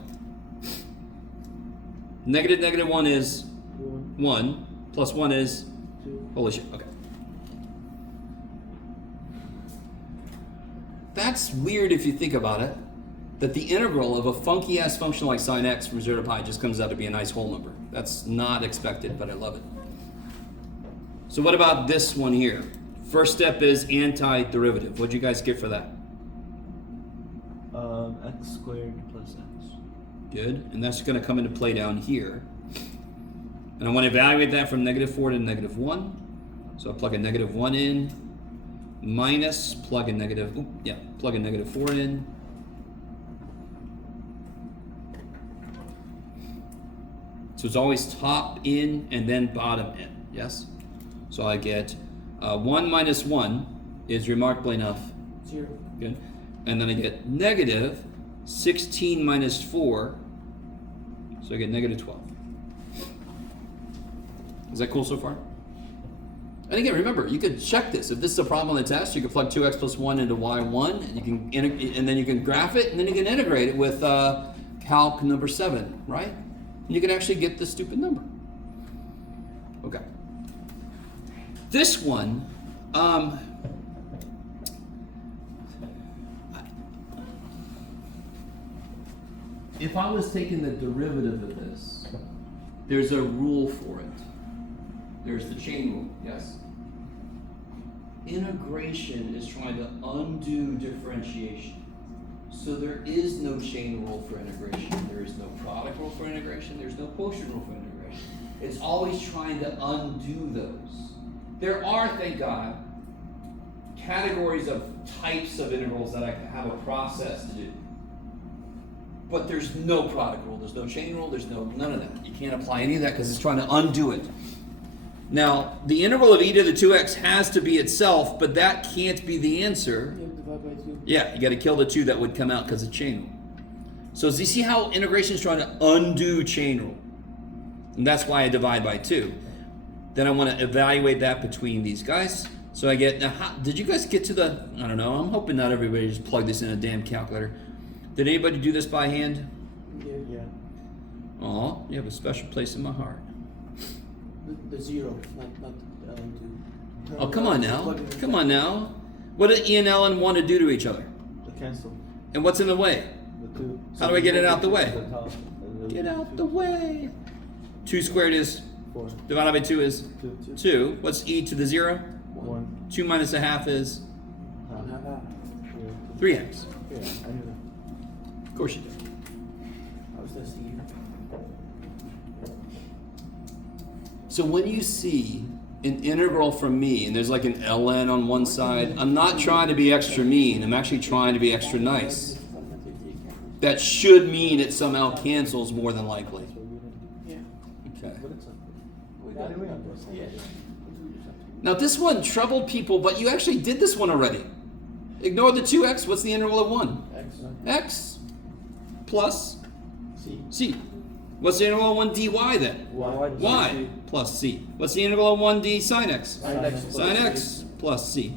Negative, negative 1 is 1, plus 1 is, holy shit, okay. That's weird if you think about it, that the integral of a funky ass function like sine x from 0 to pi just comes out to be a nice whole number. That's not expected, but I love it. So what about this one here? First step is antiderivative. What'd you guys get for that? X squared plus x. Good, and that's going to come into play down here. And I want to evaluate that from negative 4 to negative 1. So I plug a negative 1 in, minus, plug a negative 4 in. So it's always top in and then bottom in, yes? So I get 1 minus 1 is remarkably enough. 0. Good. And then I get negative 16 minus 4, so I get negative 12. Is that cool so far? And again, remember, you could check this. If this is a problem on the test, you can plug 2x plus 1 into y1, and you can and then you can graph it, and then you can integrate it with calc number 7, right? And you can actually get the stupid number. Okay. This one, if I was taking the derivative of this, there's a rule for it. There's the chain rule, yes? Integration is trying to undo differentiation. So there is no chain rule for integration. There is no product rule for integration. There's no quotient rule for integration. It's always trying to undo those. There are, thank God, categories of types of integrals that I have a process to do. But there's no product rule, there's no chain rule, there's none of that. You can't apply any of that because it's trying to undo it. Now, the integral of e to the 2x has to be itself, but that can't be the answer. You have to divide by 2. Yeah, you got to kill the 2 that would come out because of chain rule. So do you see how integration is trying to undo chain rule? And that's why I divide by 2. Then I want to evaluate that between these guys. So I get, now did you guys get to the, I don't know, I'm hoping not everybody just plug this in a damn calculator. Did anybody do this by hand? Yeah. Aw, you have a special place in my heart. The 0, not the L2. Oh, come on now. Come on now. What did E and L and want to do to each other? The cancel. And what's in the way? The 2. How do I get it out the way? The top, Get out the way. 2 squared is, 4. divided by 2 is 2. 2. What's e to the 0? 1. 2 minus a half is Half. 3x. Yeah, I knew that. Of course you do. How's that C? So when you see an integral from me, and there's like an ln on one side, I'm not trying to be extra mean. I'm actually trying to be extra nice. That should mean it somehow cancels more than likely. Yeah. Okay. But it's we got this. Yeah. Now this one troubled people, but you actually did this one already. Ignore the 2x. What's the integral of 1? X. X plus C. c. What's the integral of 1 dy then? Y plus c. What's the integral of 1d sine x? Sin X. Sine x plus c.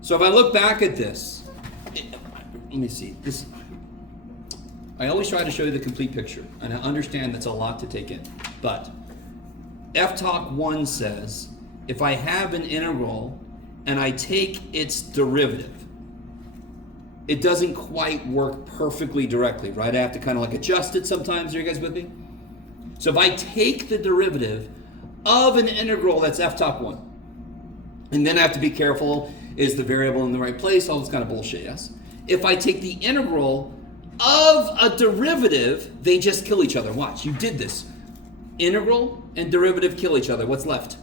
So if I look back at this, let me see. This, I always try to show you the complete picture, and I understand that's a lot to take in. But FTOC 1 says, if I have an integral and I take its derivative, it doesn't quite work perfectly directly, right? I have to kind of like adjust it sometimes. Are you guys with me? So if I take the derivative of an integral that's FTOC 1, and then I have to be careful, is the variable in the right place? All this kind of bullshit, yes? If I take the integral of a derivative, they just kill each other. Watch, you did this. Integral and derivative kill each other. What's left?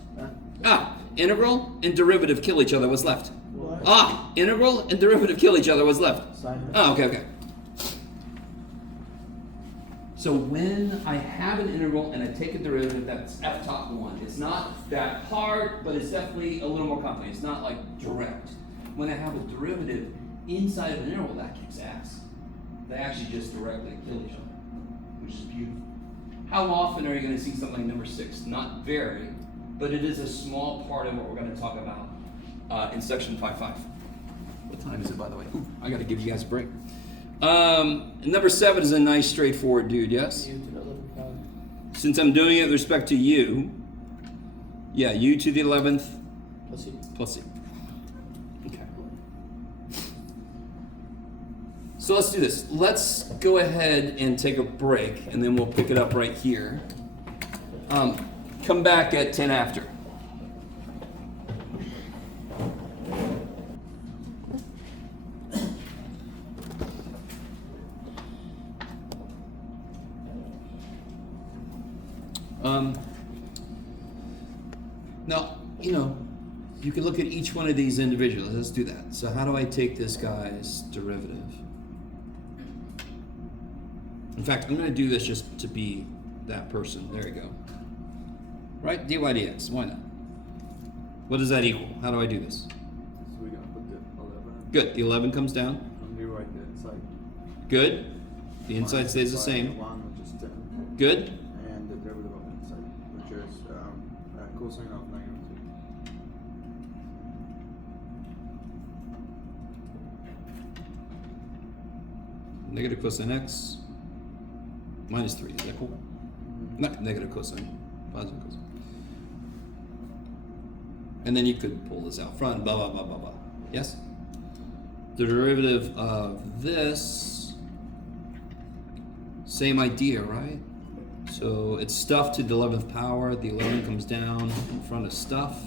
Integral and derivative kill each other. What's left? Integral and derivative kill each other. What's left? Okay. So when I have an integral and I take a derivative, that's FTOC 1. It's not that hard, but it's definitely a little more complicated. It's not like direct. When I have a derivative inside of an integral, that kicks ass. They actually just directly kill each other, which is beautiful. How often are you going to see something like number 6? Not very, but it is a small part of what we're going to talk about in section 5.5. What time is it, by the way? Ooh, I got to give you guys a break. Number 7 is a nice, straightforward dude, yes? U to the 11th power. Since I'm doing it with respect to u, yeah, u to the 11th Plus C. plus c. Okay. So let's do this. Let's go ahead and take a break, and then we'll pick it up right here. Come back at 10 after. Now, you can look at each one of these individually. Let's do that. So how do I take this guy's derivative? In fact, I'm going to do this just to be that person. There you go. Right? dy dx. Why not? What does that equal? How do I do this? So we're gonna put the 11 Good. The 11 comes down. and we write the inside. Good. The inside stays the same. 1, which is 10. Good. And the derivative of the inside, which is cosine of 9 Negative cosine x minus 3. Is that cool? Not negative cosine. Positive cosine. And then you could pull this out front, blah, blah, blah, blah, blah. Yes? The derivative of this, same idea, right? So it's stuff to the 11th power. The 11 comes down in front of stuff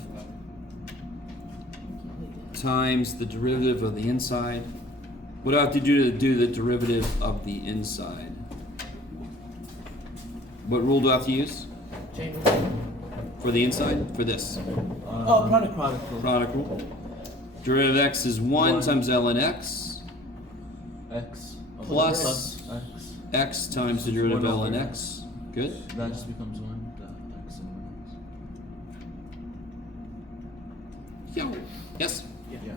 times the derivative of the inside. What do I have to do the derivative of the inside? What rule do I have to use? Chain rule. For the inside? For this. Oh, product. Product rule. Derivative of x is 1 times ln x x plus x. x times the derivative of 1 ln over x. Good? That just becomes 1, the x and 1 Yeah. Yes? x. Yeah.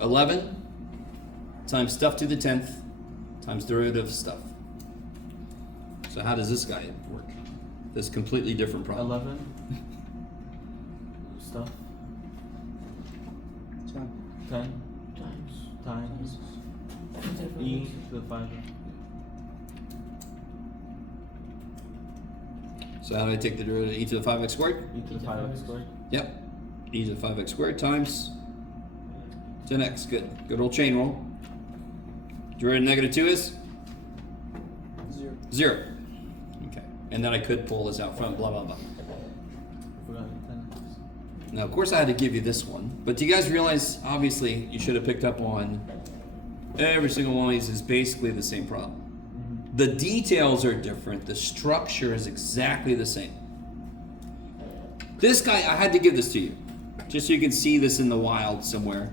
11 times stuff to the 10th times derivative of stuff. So how does this guy work? This completely different problem. 11 stuff 10. 10 times e to the 5. So how do I take the derivative of e to the 5x squared? E to the 5x squared. Yep. E to the 5x squared times 10x. Good. Good old chain rule. Derivative of negative 2 is? 0. 0. Okay. And then I could pull this out front, blah, blah, blah. Forgot 10x. Now, of course, I had to give you this one. But do you guys realize, obviously, you should have picked up on every single one of these is basically the same problem. The details are different. The structure is exactly the same. This guy, I had to give this to you, just so you can see this in the wild somewhere.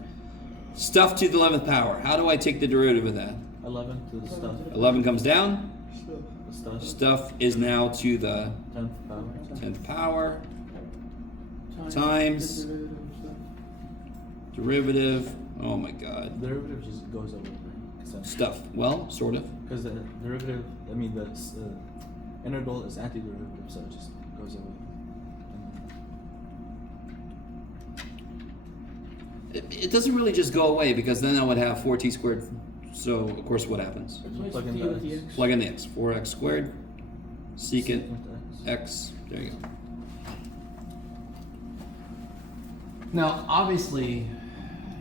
Stuff to the 11th power. How do I take the derivative of that? 11 to the stuff. 11 comes down. The stuff. Stuff is now to the 10th power. 10th power times derivative. Oh my god. Derivative just goes over. Stuff. Well, sort of. Because the derivative, I mean the integral is antiderivative, so it just goes away. It doesn't really just go away because then I would have 4t squared. So, of course, what happens? Plug in the x. Plug in the x. 4x squared, secant Secant x. There you go. Now, obviously,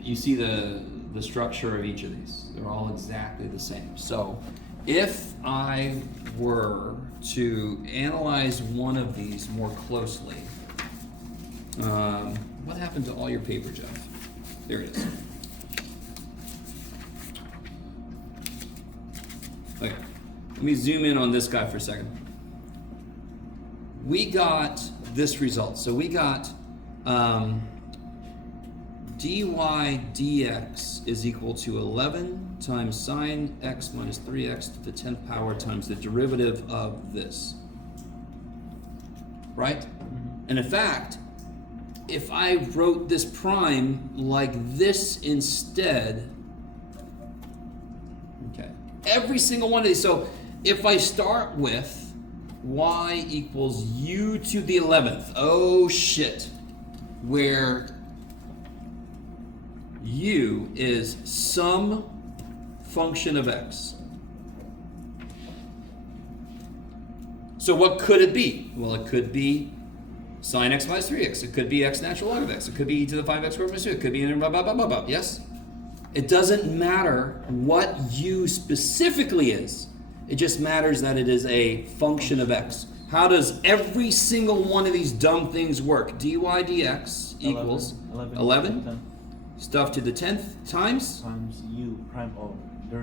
you see the structure of each of these. They're all exactly the same. So, if I were to analyze one of these more closely, what happened to all your paper, Jeff? There it is. Okay, let me zoom in on this guy for a second. We got this result. So we got dy dx is equal to 11 times sine x minus 3x to the 10th power times the derivative of this. Right? Mm-hmm. And in fact, if I wrote this prime like this instead, okay, every single one of these. So if I start with y equals u to the 11th, oh shit, where u is some function of x. So what could it be? Well, it could be sine x minus 3x. It could be x natural log of x. It could be e to the 5x squared minus 2. It could be blah, blah, blah, blah, blah. Yes? It doesn't matter what u specifically is. It just matters that it is a function of x. How does every single one of these dumb things work? dy dx equals 11 stuff to the 10th times u prime o.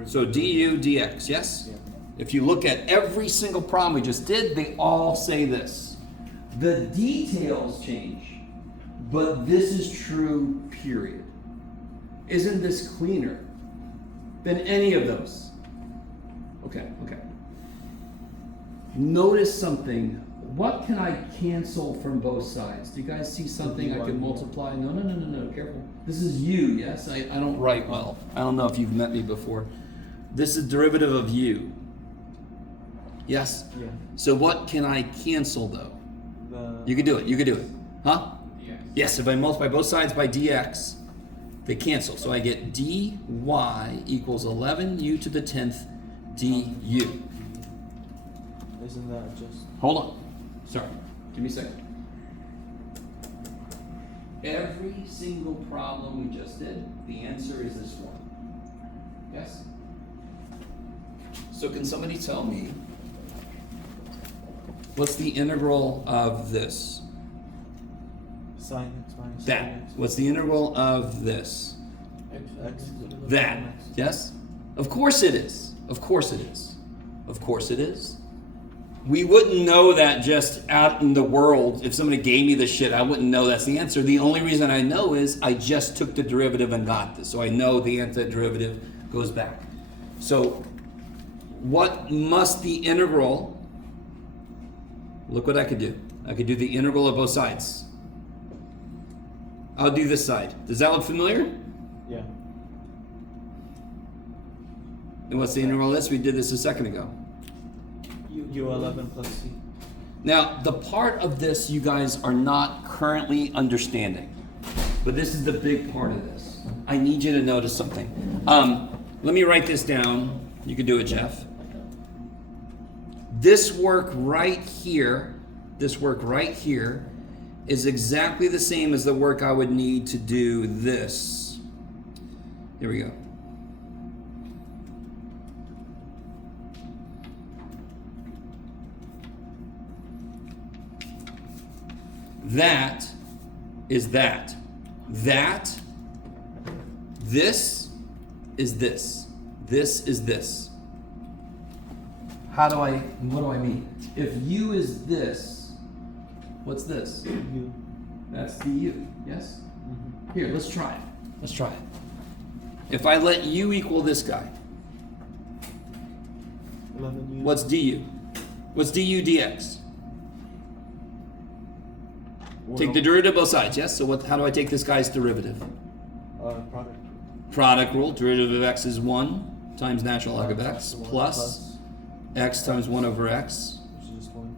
so du dx, yes? Yeah. If you look at every single problem we just did, they all say this. The details change, but this is true, period. Isn't this cleaner than any of those? Okay. Notice something. What can I cancel from both sides? Do you guys see something I can multiply? No, careful. This is u, yes? I don't write well. I don't know if you've met me before. This is derivative of u. Yes? Yeah. So what can I cancel though? The You could do it. Huh? Dx. Yes, if I multiply both sides by dx, they cancel. So I get dy equals 11u to the 10th du. Isn't that just Hold on. Sorry. Give me a second. Every single problem we just did, the answer is this one. Yes? So can somebody tell me what's the integral of this? sine x minus That. 3x? What's the integral of this? X. That. Yes? Of course it is. Of course it is. Of course it is. We wouldn't know that just out in the world. If somebody gave me this shit, I wouldn't know that's the answer. The only reason I know is I just took the derivative and got this. So I know the antiderivative goes back. So what must the integral, look what I could do. I could do the integral of both sides. I'll do this side. Does that look familiar? Yeah. And what's the integral of this? We did this a second ago. U11 plus C. Now, the part of this you guys are not currently understanding, but this is the big part of this. I need you to notice something. Let me write this down. You can do it, Jeff. This work right here, is exactly the same as the work I would need to do this. Here we go. That is that. This is this. This is this. What do I mean? If U is this, what's this? U. That's du, yes? Mm-hmm. Here, let's try it. If I let U equal this guy, 11U. what's du? What's du dx? Take the derivative of both sides, yes? So how do I take this guy's derivative? Product. Product rule, derivative of x is 1 times natural log of x Plus plus x times 1 over x. which is just 1.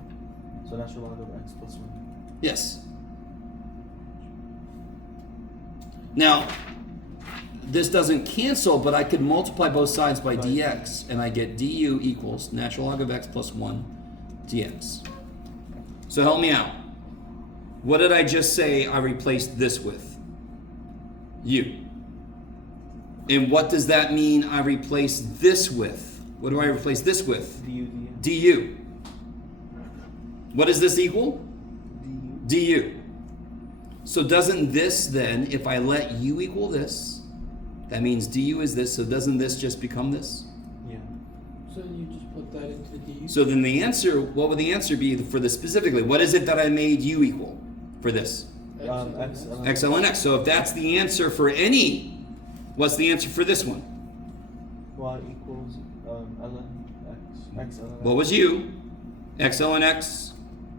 So natural log of x plus 1. Yes. Now, this doesn't cancel, but I could multiply both sides by dx, and I get du equals natural log of x plus 1 dx. So help me out. What did I just say I replaced this with? U. And what does that mean I replace this with? What do I replace this with? Du dx. Du. What does this equal? Du. So doesn't this then, if I let u equal this, that means du is this, so doesn't this just become this? Yeah. So you just put that into the du. So then the answer, what would the answer be for this specifically? What is it that I made u equal for this? X. X ln x. So if that's the answer for any, what's the answer for this one? Y equals ln x. X ln x. What was u? X ln x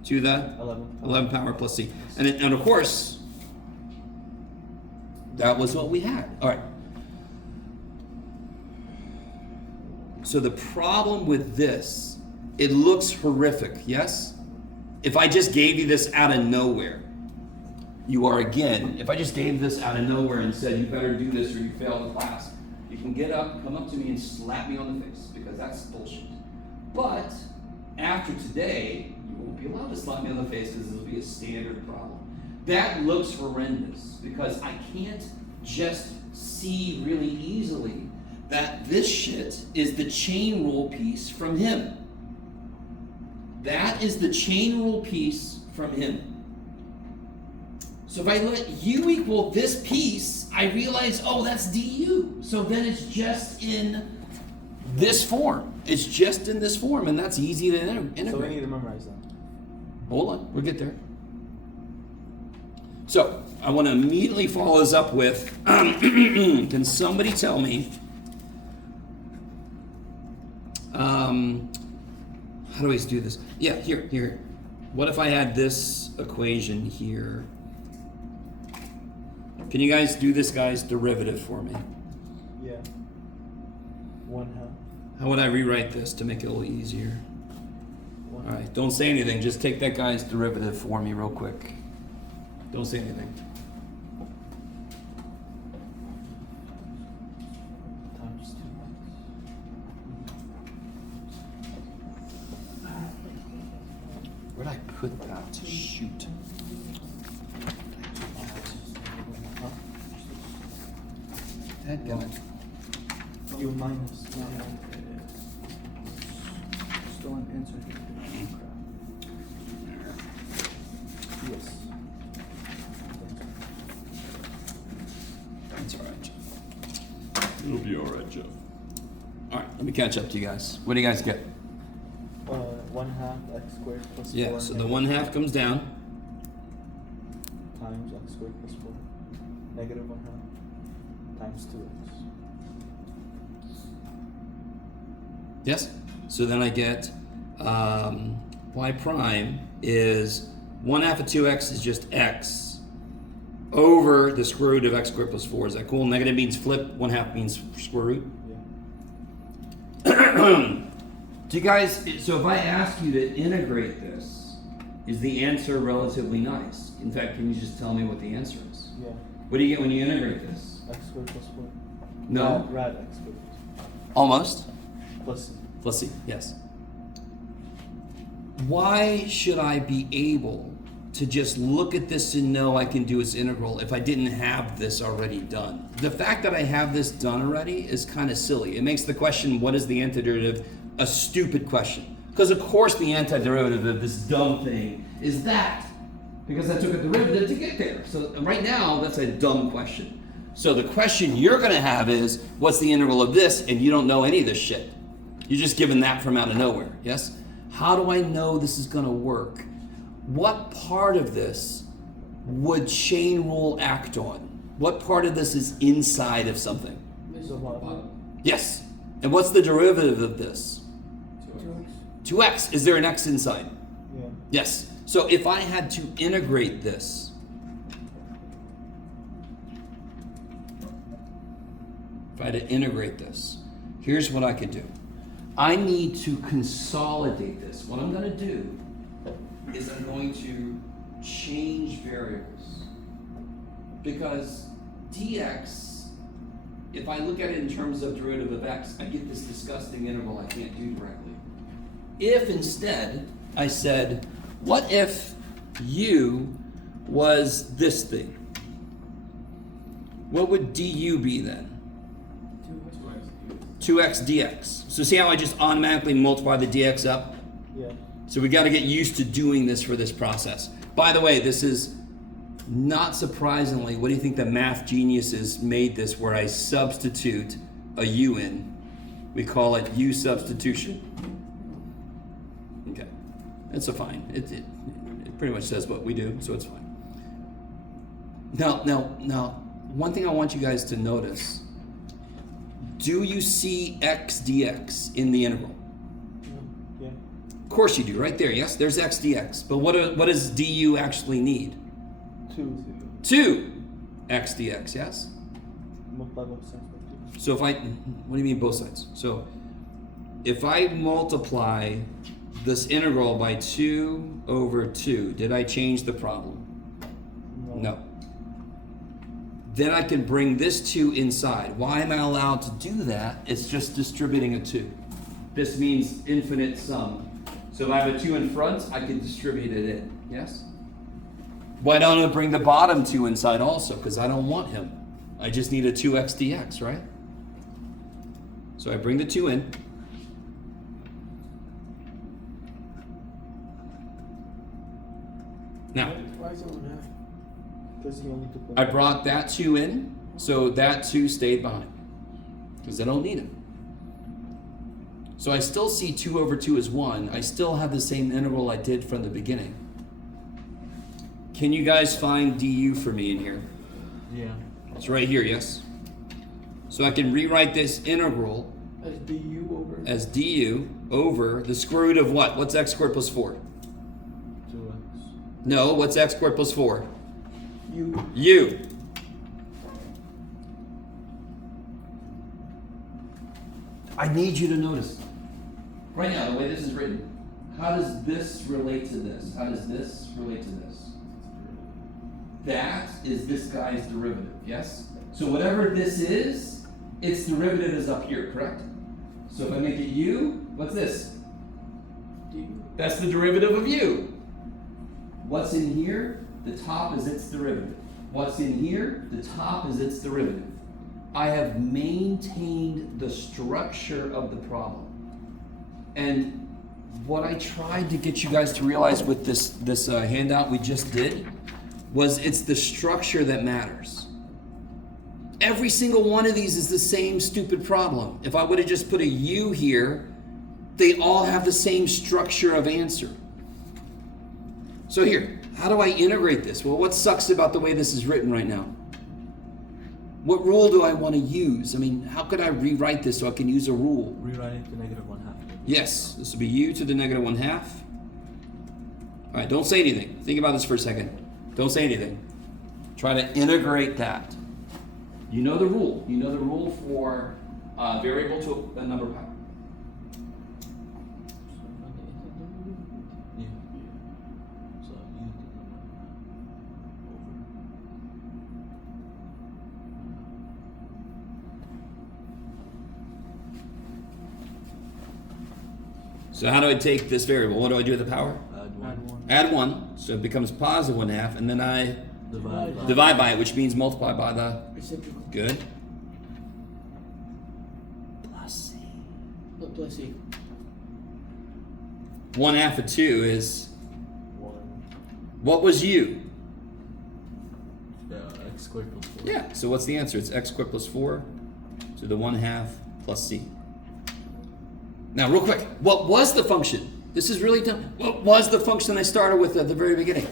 to the 11 power plus c. And of course, that was what we had. All right. So the problem with this, it looks horrific, yes? If I just gave you this out of nowhere, if I just gave this out of nowhere and said, you better do this or you fail the class, you can get up, come up to me and slap me on the face, because that's bullshit. But after today, you won't be allowed to slap me on the face because this will be a standard problem. That looks horrendous because I can't just see really easily that this shit is the chain rule piece from him. That is the chain rule piece from him. So if I let u equal this piece, I realize, oh, that's du. So then it's just in this form. It's just in this form, and that's easy to integrate. So we need to memorize that. Hold on, we'll get there. So I want to immediately follow this up with, can somebody tell me, how do we do this? Yeah, here. What if I had this equation here? Can you guys do this guy's derivative for me? Yeah. 1/2. How would I rewrite this to make it a little easier? All right, don't say anything. Just take that guy's derivative for me real quick. Don't say anything. Times 2x. Where'd I put that? Shoot. Dadgummit. U minus. Still an answer. Yes. That's all right, Jeff. It'll be all right, Jeff. All right, let me catch up to you guys. What do you guys get? 1/2 x squared plus 4. Yeah, so the 1/2 comes down. Times x squared plus 4. Negative 1/2 times 2x. Yes? So then I get y prime is 1/2 of 2x is just x over the square root of x squared plus 4. Is that cool? Negative means flip, 1/2 means square root. Yeah. Do you guys, so if I ask you to integrate this, is the answer relatively nice? In fact, can you just tell me what the answer is? Yeah. What do you get when you integrate this? X squared plus 4. No. Rad X squared plus Almost. 4. Plus C. Let's see. Yes. Why should I be able to just look at this and know I can do its integral if I didn't have this already done? The fact that I have this done already is kind of silly. It makes the question, what is the antiderivative, a stupid question. Because of course the antiderivative of this dumb thing is that. Because I took a derivative to get there. So right now, that's a dumb question. So the question you're going to have is, what's the integral of this? And you don't know any of this shit. You're just given that from out of nowhere, yes? How do I know this is going to work? What part of this would chain rule act on? What part of this is inside of something? So what? Yes. And what's the derivative of this? 2x. 2x. Is there an x inside? Yeah. Yes. So if I had to integrate this, here's what I could do. I need to consolidate this. What I'm going to do is I'm going to change variables. Because dx, if I look at it in terms of derivative of x, I get this disgusting integral I can't do directly. If instead I said, what if u was this thing? What would du be then? 2x dx. So see how I just automatically multiply the dx up? Yeah. So we got to get used to doing this for this process. By the way, this is not surprisingly, what do you think the math geniuses made this where I substitute a u in? We call it u substitution. Okay, it's a fine. It pretty much says what we do, so it's fine. Now, one thing I want you guys to notice. Do you see x dx in the integral? Yeah. Of course you do, right there, yes? There's x dx. But what does du actually need? 2 x dx, yes? Multiply both sides by 2. So what do you mean both sides? So if I multiply this integral by 2 over 2, did I change the problem? No. Then I can bring this 2 inside. Why am I allowed to do that? It's just distributing a 2. This means infinite sum. So if I have a 2 in front, I can distribute it in. Yes? Why don't I bring the bottom 2 inside also? Because I don't want him. I just need a 2x dx, right? So I bring the 2 in. Now, Why is it 1/2? Because he only took I brought that 2 in, so that 2 stayed behind. Because I don't need it. So I still see 2 over 2 as 1. I still have the same integral I did from the beginning. Can you guys find du for me in here? Yeah. It's right here, yes? So I can rewrite this integral As du over. as du over the square root of what? What's x squared plus 4? 2x. No, what's x squared plus 4? U. U. I need you to notice. Right now, the way this is written, how does this relate to this? How does this relate to this? That is this guy's derivative, yes? So whatever this is, its derivative is up here, correct? So if I make it u, what's this? Du. That's the derivative of u. What's in here? The top is its derivative. What's in here? The top is its derivative. I have maintained the structure of the problem. And what I tried to get you guys to realize with this handout we just did was it's the structure that matters. Every single one of these is the same stupid problem. If I would have just put a u here, they all have the same structure of answer. So here, how do I integrate this? Well, what sucks about the way this is written right now? What rule do I want to use? I mean, how could I rewrite this so I can use a rule? Rewrite it to negative 1/2. Yes, this will be u to the negative 1/2. All right, don't say anything. Think about this for a second. Don't say anything. Try to integrate that. You know the rule. You know the rule for variable to a number power. So how do I take this variable? What do I do with the power? Add one. Add 1, so it becomes positive 1/2, and then I Divide by. divide by it, which means multiply by the Reciprocal. good. Plus C. What plus C? 1/2 of 2 is, 1. what was u? X squared plus 4. Yeah, so what's the answer? It's x squared plus 4 to the 1/2 plus c. Now, real quick, what was the function? This is really dumb. What was the function I started with at the very beginning?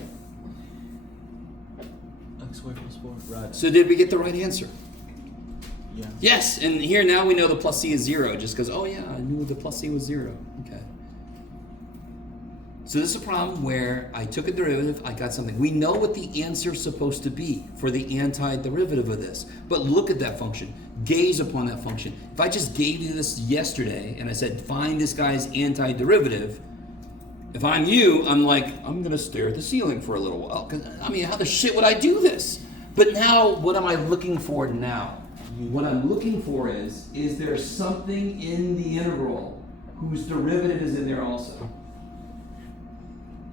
X squared plus 4. Right. So did we get the right answer? Yeah. Yes, and here now we know the plus c is 0, just because, oh yeah, I knew the plus c was 0. Okay. So this is a problem where I took a derivative, I got something. We know what the answer is supposed to be for the antiderivative of this. But look at that function. Gaze upon that function. If I just gave you this yesterday and I said, find this guy's antiderivative, if I'm you, I'm like, I'm going to stare at the ceiling for a little while. 'Cause, I mean, how the shit would I do this? But now, what am I looking for now? What I'm looking for is there something in the integral whose derivative is in there also?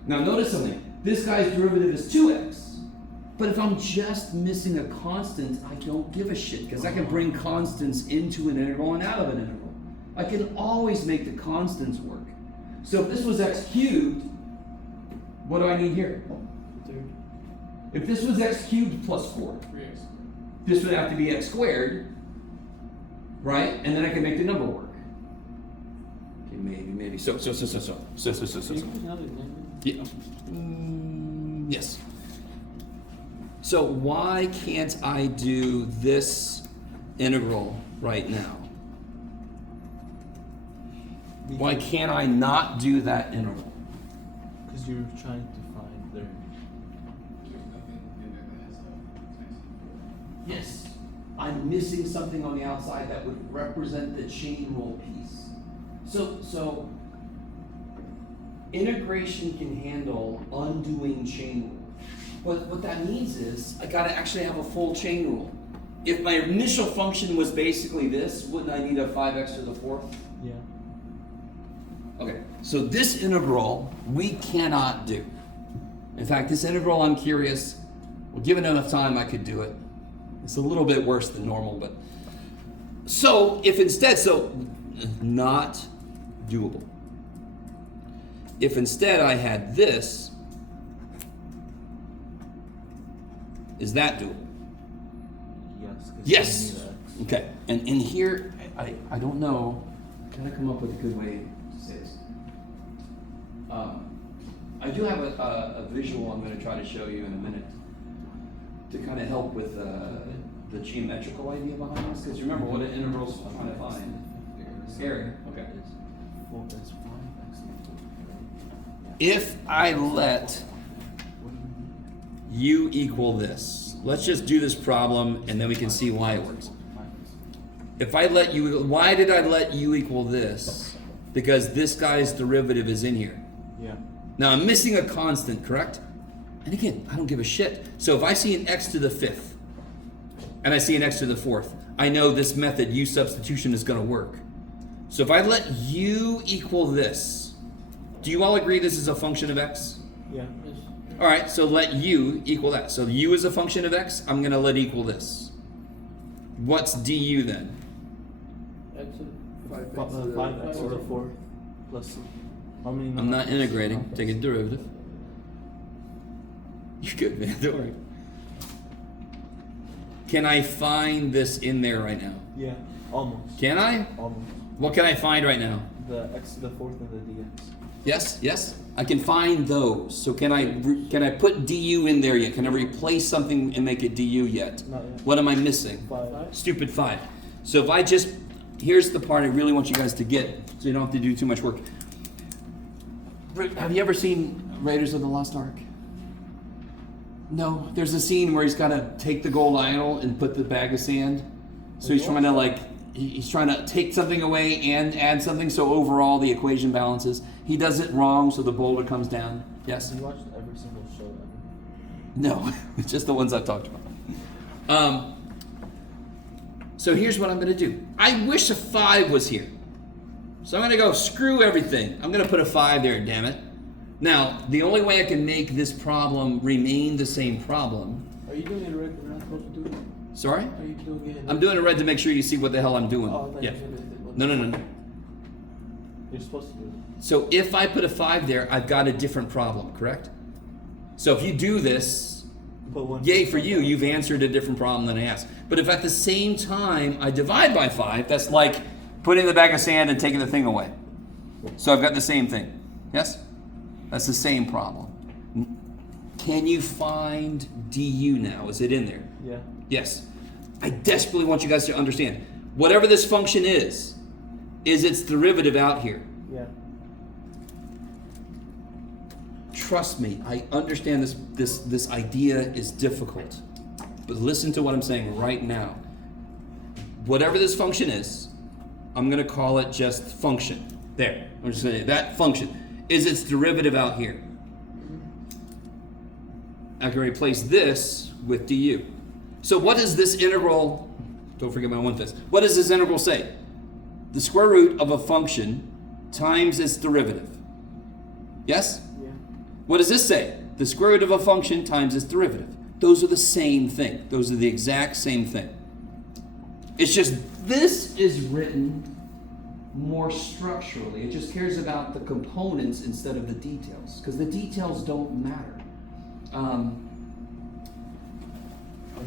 Now notice something. This guy's derivative is 2x. But if I'm just missing a constant, I don't give a shit because I can bring constants into an integral and out of an integral. I can always make the constants work. So if this was x cubed, what do I need here? Third. If this was x cubed plus 4, 3x. this would have to be x squared, right? And then I can make the number work. Okay, maybe. So. Can you use another example? Yeah. Yes. So why can't I do this integral right now? Why can't I not do that integral? Because you're trying to find their. Yes. I'm missing something on the outside that would represent the chain rule piece. So integration can handle undoing chain rule. But what that means is I gotta actually have a full chain rule. If my initial function was basically this, wouldn't I need a 5x to the 4th? Yeah. Okay, so this integral we cannot do. In fact, this integral, I'm curious, well, given enough time, I could do it. It's a little bit worse than normal, but. So, if instead, not doable. If instead I had this, is that doable? Yes. 'Cause Yes. you need X. Okay, and in here, I don't know, can I come up with a good way to say this? I do have a visual I'm going to try to show you in a minute to kind of help with the geometrical idea behind this, because remember what an integral is trying to find. Scary. Okay. It's 4. That's 5x. If I let What do you u mean? equal this, let's just do this problem and then we can see why it works. If I let u, why did I let u equal this? Because this guy's derivative is in here. Yeah. Now I'm missing a constant, correct? And again, I don't give a shit. So if I see an x to the 5th and I see an x to the 4th, I know this method, u substitution, is going to work. So if I let u equal this, do you all agree this is a function of x? Yeah. Yes. All right, so let u equal that. So u is a function of x, I'm going to let equal this. What's du then? X to 5x to the 4 plus c. How many? I'm not integrating, take a derivative. You're good, man, don't worry. Can I find this in there right now? Yeah. Almost. Can I? Almost. What can I find right now? The x to the 4th and the dx. Yes, I can find those. So can I put du in there yet? Can I replace something and make it du yet? Not yet. What am I missing? 5. Stupid 5. So if I just, here's the part I really want you guys to get, so you don't have to do too much work. Have you ever seen Raiders of the Lost Ark? No. There's a scene where he's got to take the gold idol and put the bag of sand. So he's trying to he's trying to take something away and add something, so overall the equation balances. He does it wrong, so the boulder comes down. Yes? You watched every single show ever. No, it's just the ones I've talked about. So here's what I'm going to do. I wish a 5 was here. So I'm going to go screw everything. I'm going to put a 5 there, damn it. Now, the only way I can make this problem remain the same problem. Are you doing it right? We're not supposed to do it. Sorry? Are you doing it? I'm doing it red to make sure you see what the hell I'm doing. Oh, I thought Yeah. you said it. No. You're supposed to do it. So if I put a 5 there, I've got a different problem, correct? So if you do this, Put one. yay for you, you've answered a different problem than I asked. But if at the same time I divide by 5, that's like putting the bag of sand and taking the thing away. So I've got the same thing. Yes? That's the same problem. Can you find du now? Is it in there? Yeah. Yes. I desperately want you guys to understand. Whatever this function is its derivative out here. Yeah. Trust me, I understand this idea is difficult. But listen to what I'm saying right now. Whatever this function is, I'm going to call it just function. There. I'm just saying that function is its derivative out here. I can replace this with du. So what does this integral, don't forget my 1/5. What does this integral say? The square root of a function times its derivative. Yes? Yeah. What does this say? The square root of a function times its derivative. Those are the same thing. Those are the exact same thing. It's just this is written more structurally. It just cares about the components instead of the details, because the details don't matter. And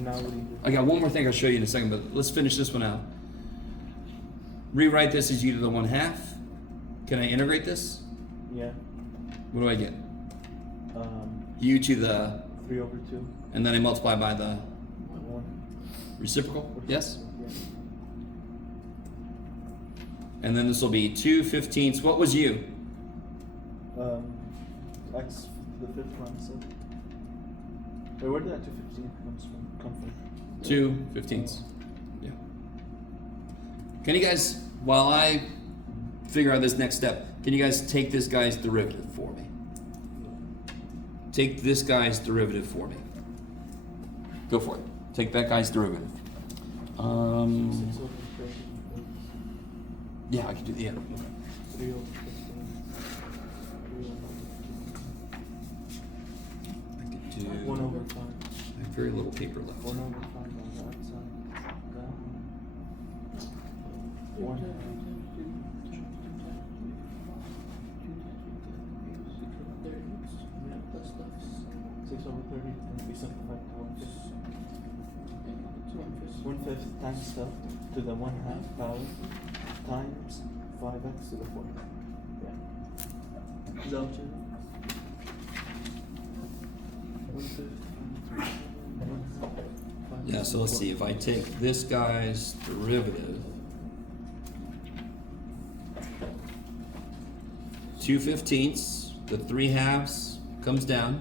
now what do you do? I got one more thing I'll show you in a second, but let's finish this one out. Rewrite this as u to the 1/2. Can I integrate this? Yeah. What do I get? U to the, 3/2. and then I multiply by the 1. reciprocal? Yes? Yeah. And then this will be 2/15. What was u? X the 5th one. So. Wait, where did that 215 come from? 2/15. Yeah. Can you guys, while I figure out this next step, can you guys take this guy's derivative for me? Take this guy's derivative for me. Go for it. Take that guy's derivative. 6/30. Yeah, I can do, yeah. 3/15. I could do, 1/5. I have very little paper left. 1/5 on that side. That one. 1/2. 6/30 and we simplify to 1/5. 1/5 times stuff to the 1/2 power times 5x to the 4th. Yeah. Is that what you do? 1/5. Yeah, so let's see. If I take this guy's derivative, 2/15, the 3/2 comes down,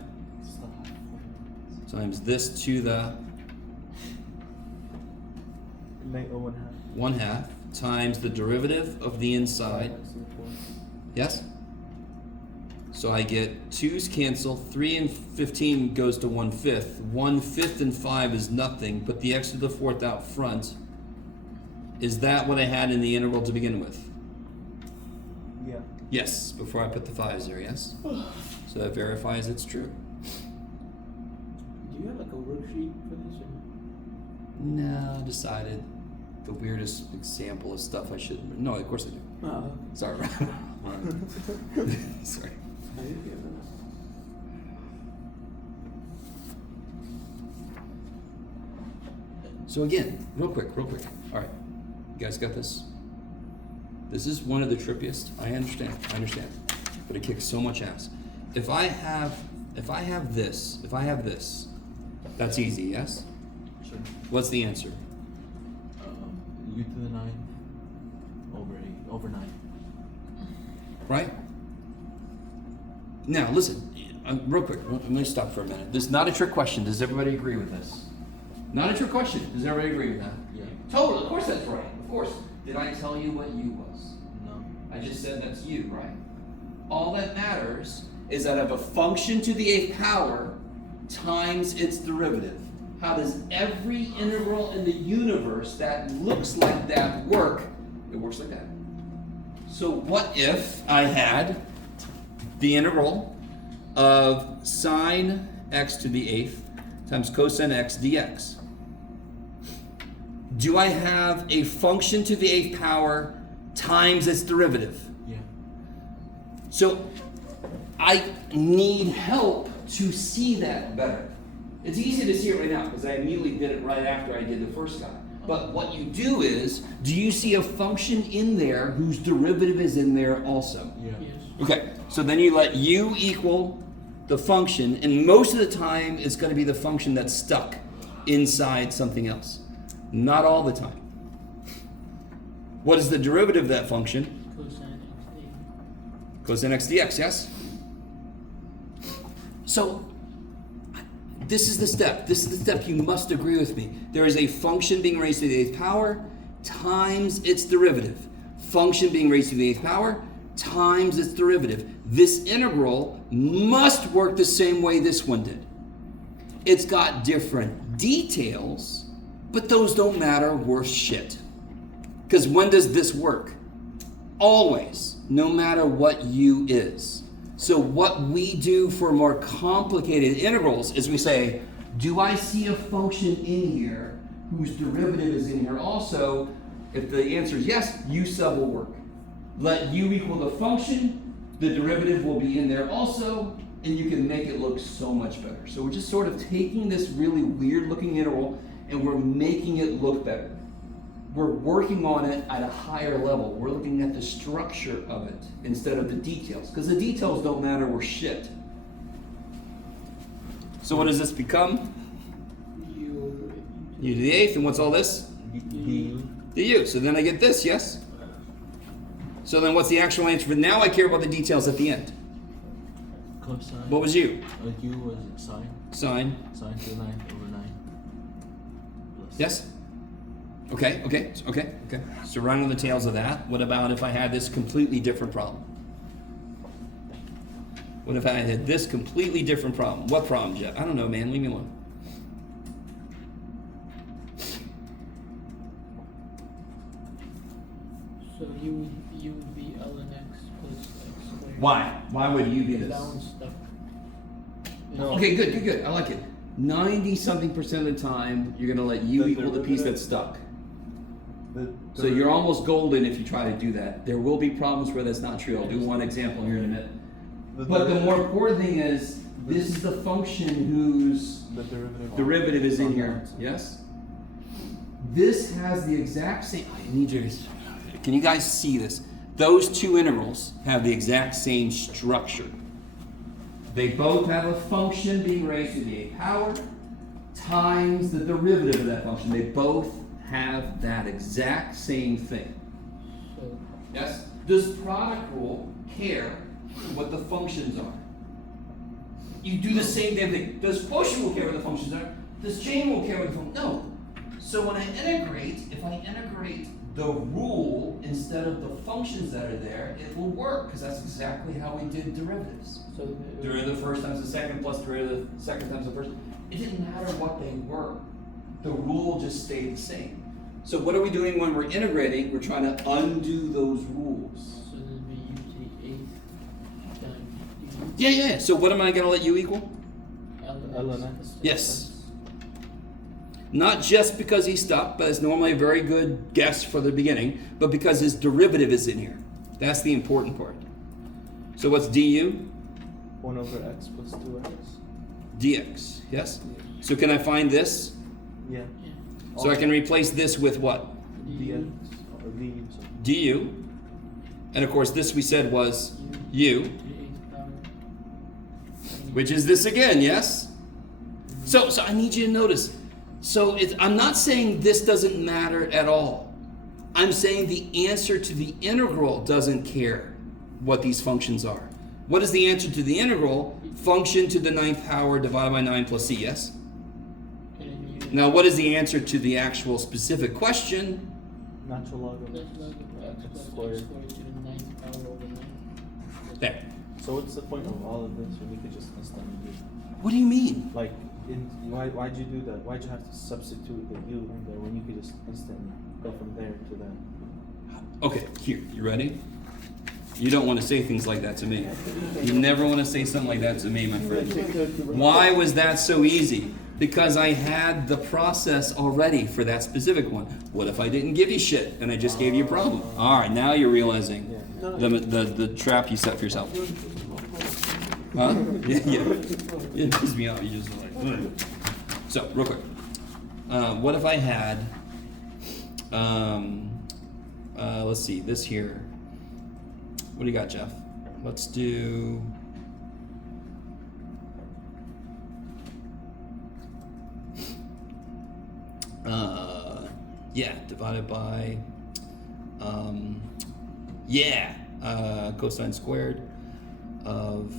times this to the Make 1/2. 1/2 times the derivative of the inside. X to the 4th. Yes? So I get 2's cancel, 3 and 15 goes to 1/5. 1/5 and 5 is nothing, but the x to the 4th out front, is that what I had in the integral to begin with? Yeah. Yes, before I put the 5's there, yes? So that verifies it's true. Do you have like a worksheet for this? Or? No, I decided the weirdest example of stuff I shouldn't. No, of course I do. Oh, Sorry. Sorry. how you feel? So again, real quick. All right, you guys got this? This is one of the trippiest. I understand, but it kicks so much ass. If I have this, that's easy, yes? Sure. What's the answer? U to the 9 over 9. Right? Now listen, real quick. I'm going to stop for a minute. This is not a trick question. Does everybody agree with this? Not a trick question. Does everybody agree with that? Yeah. Totally. Of course that's right. Of course. Did I tell you what u was? No. I just said that's u, right? All that matters is that I have a function to the 8th power times its derivative. How does every integral in the universe that looks like that work? It works like that. So what if I had the integral of sine x to the 8th times cosine x dx? Do I have a function to the 8th power times its derivative? Yeah. So I need help to see that better. It's easy to see it right now because I immediately did it right after I did the first guy. But what you do is, do you see a function in there whose derivative is in there also? Yeah. Yes. Okay, so then you let u equal the function, and most of the time it's going to be the function that's stuck inside something else. Not all the time. What is the derivative of that function? Cosine x d. Cosine x dx, yes? So, this is the step. This is the step you must agree with me. There is a function being raised to the 8th power times its derivative. Function being raised to the 8th power times its derivative. This integral must work the same way this one did. It's got different details, but those don't matter worth shit. Because when does this work? Always, no matter what u is. So what we do for more complicated integrals is we say, do I see a function in here whose derivative is in here also? If the answer is yes, u sub will work. Let u equal the function, the derivative will be in there also, and you can make it look so much better. So we're just sort of taking this really weird looking integral and we're making it look better. We're working on it at a higher level. We're looking at the structure of it instead of the details, because the details don't matter worth shit. So what does this become? U to the 8th, and what's all this? Du. Du. So then I get this, yes? So then what's the actual answer? But now I care about the details at the end. Cosine. What was u? U was sine. Sine. Sine to 9 over 9. Plus. Yes? Okay. So run on the tails of that. What about if I had this completely different problem? What if I had this completely different problem? What problem, Jeff? I don't know, man. Leave me alone. So you would be ln x plus x squared. Why? Why would you be this? That one's stuck. No. Okay, good. I like it. 90-something% of the time, you're going to let u The equal the piece derivative? that's stuck. The So you're almost golden if you try to do that. There will be problems where that's not true. I'll do one example here in a minute. But the more important thing is, this is the function whose the derivative. derivative is in here. Yes? This has the exact same. I need you. Can you guys see this? Those two integrals have the exact same structure. They both have a function being raised to the 8th power times the derivative of that function. They both have that exact same thing. So Yes? Does product rule care what the functions are? You do the same damn thing. Does quotient rule care what the functions are? Does chain rule care what the functions are? No. So when I integrate, if I integrate the rule instead of the functions that are there, it will work because that's exactly how we did derivatives. so Derivative of the first times the second plus derivative of the second times the first. It didn't matter what they were. The rule just stayed the same. So what are we doing when we're integrating? We're trying to undo those rules. so there'd be u to the 8th times Yeah. So what am I going to let u equal? ln x. Yes. Not just because he's stuck, but it's normally a very good guess for the beginning, but because his derivative is in here. That's the important part. So what's du? 1 over x plus 2x. Dx, yes? So can I find this? Yeah. Yeah. So I can replace this with what? dx or du. So Du. And of course this we said was u u, to the 8th power. which is this again, yes? So I need you to notice. So I'm not saying this doesn't matter at all. I'm saying the answer to the integral doesn't care what these functions are. What is the answer to the integral? Function to the 9th power divided by 9 plus c, yes? And then Now what is the answer to the actual specific question? natural log of that's log of x plus x squared to the 9th power over 9. There. So what's the point of all of this when you could just instantly do? What do you mean? Like, why'd you do that? Why'd you have to substitute the u in there when you could just instantly go from there to that? Okay, here, you ready? You don't want to say things like that to me. You never want to say something like that to me, my friend. Why? Why was that so easy? Because I had the process already for that specific one. What if I didn't give you shit and I just gave you a problem? All right, now you're realizing the trap you set for yourself. Huh? Yeah, yeah. It pisses me off. You just like. Ugh. So, real quick. What if I had? Let's see. This here. What do you got, Jeff? Let's do. Yeah, divided by. Cosine squared of.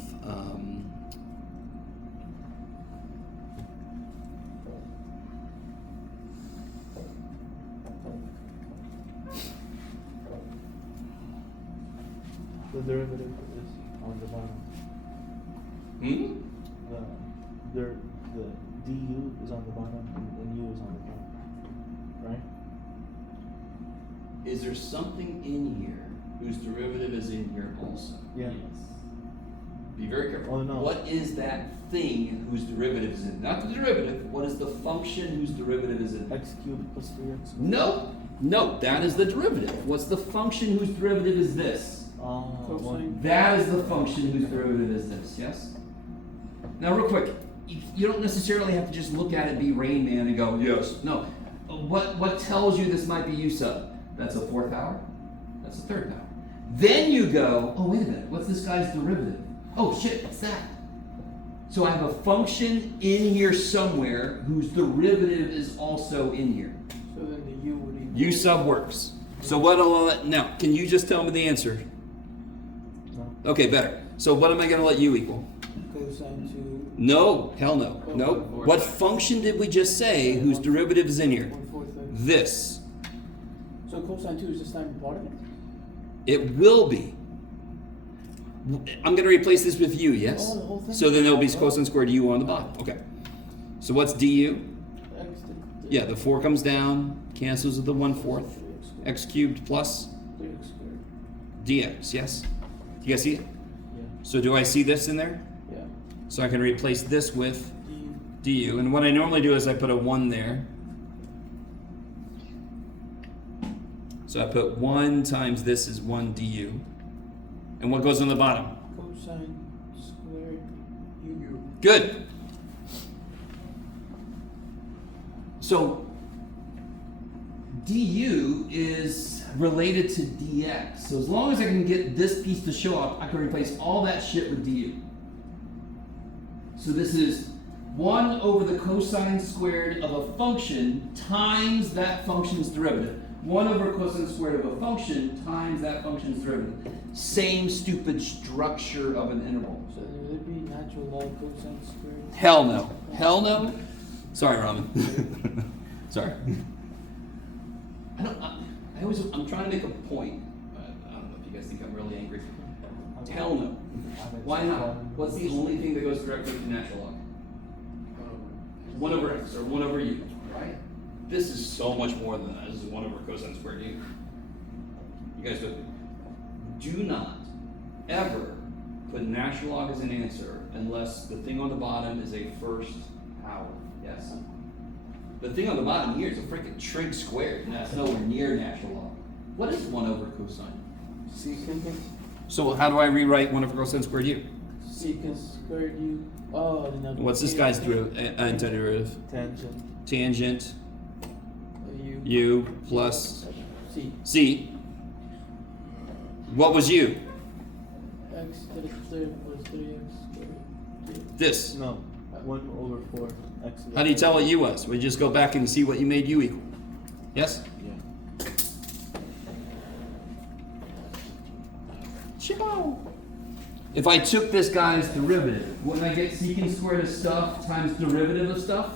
The derivative is on the bottom. The du is on the bottom and u is on the top, right? Is there something in here whose derivative is in here also? Yeah. Be very careful. Oh, no. What is that thing whose derivative is in? Not the derivative. What is the function whose derivative is in? X cubed plus 3x. No, that is the derivative. What's the function whose derivative is this? One. That is the function whose derivative is this, yes? Now, real quick, you don't necessarily have to just look at it, be Rain Man, and go, yes. No. What tells you this might be u sub? That's a fourth power? That's a third power. Then you go, oh, wait a minute, what's this guy's derivative? Oh, shit, what's that? So I have a function in here somewhere whose derivative is also in here. So then the u would equal. U sub works. So now, can you just tell me the answer? No. Okay, better. So what am I going to let u equal? Cosine 2. No, hell no. Oh, Nope. 1/4. What function did we just say whose derivative is in here? 1/4 x. This. So cosine 2 is this time part of it? It will be. I'm going to replace this with u, yes? Oh, the whole thing? So then there'll be cosine squared u on the bottom. Okay. So what's du? X Yeah, the 4 comes down, cancels with the 1/4. X cubed plus 3x squared. dx, yes? Do you guys see it? Yeah. So do I see this in there? Yeah. So I can replace this with du. du. And what I normally do is I put a 1 there. So I put 1 times this is 1 du. And what goes on the bottom? Cosine squared u. Good. So du is related to dx. So as long as I can get this piece to show up, I can replace all that shit with du. So this is 1 over the cosine squared of a function times that function's derivative. 1 over cosine squared of a function times that function's derivative. Same stupid structure of an interval. So then would it be natural log cosine squared? Hell no. Hell no. Sorry, Ramen. Sorry. I'm trying to make a point. I don't know if you guys think I'm really angry. Hell no. Why not? What's the only thing that goes directly to natural log? 1 over x or 1 over u, right? This is so much more than that. This is 1 over cosine squared u. You guys do not ever put natural log as an answer unless the thing on the bottom is a first power. Yes? The thing on the bottom here is a freaking trig squared, and that's nowhere near natural log. What is 1 over cosine? Secant. So how do I rewrite 1 over cosine squared u? Secant squared u. Oh, then that'd What's this be guy's antiderivative. antiderivative? Tangent. Tangent U. u plus C. c. What was u? X to the third plus 3x squared. This. No. 1 over 4 x. How do you tell what u was? We just go back and see what you made u equal. Yes? Yeah. If I took this guy's derivative, wouldn't I get secant squared of stuff times derivative of stuff?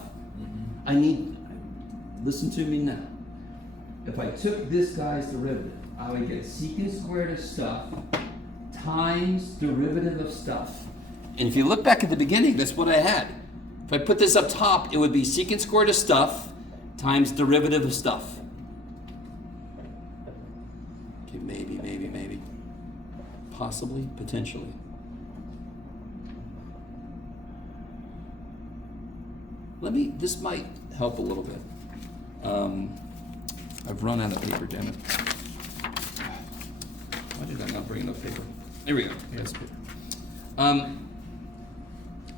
Listen to me now. If I took this guy's derivative, I would get secant squared of stuff times derivative of stuff. And if you look back at the beginning, that's what I had. If I put this up top, it would be secant squared of stuff times derivative of stuff. Okay, maybe. Possibly, potentially. This might help a little bit. I've run out of paper, damn it. Why did I not bring enough paper? There we go. That's paper.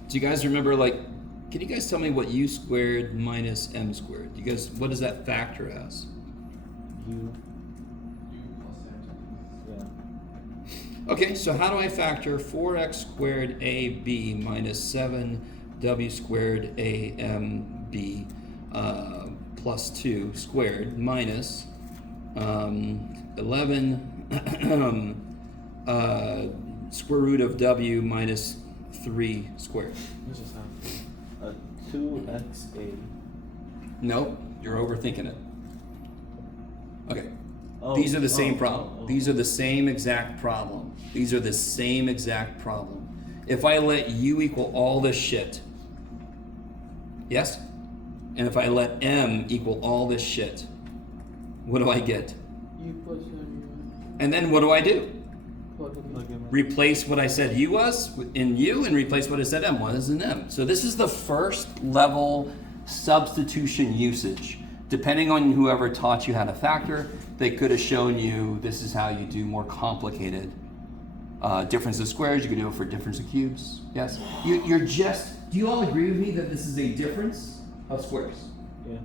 Do you guys remember, can you guys tell me what u squared minus m squared? You guys, what does that factor as? U. Yeah. Okay, so how do I factor 4x squared ab minus 7w squared amb plus 2 squared minus 11 square root of w minus 3 squared? Let's just have 2xa. Nope, you're overthinking it. Okay. Oh, These are the same oh, problem. oh, oh. These are the same exact problem. These are the same exact problem. If I let u equal all this shit, yes? And if I let m equal all this shit, what do I get? U plus And then what do I do? plug them in. Plug him in. Replace what I said u was in u and replace what I said m was in m. So this is the first level substitution usage. Depending on whoever taught you how to factor, they could have shown you this is how you do more complicated difference of squares. You could do it for difference of cubes. Yes? Do you all agree with me that this is a difference of squares? Yeah.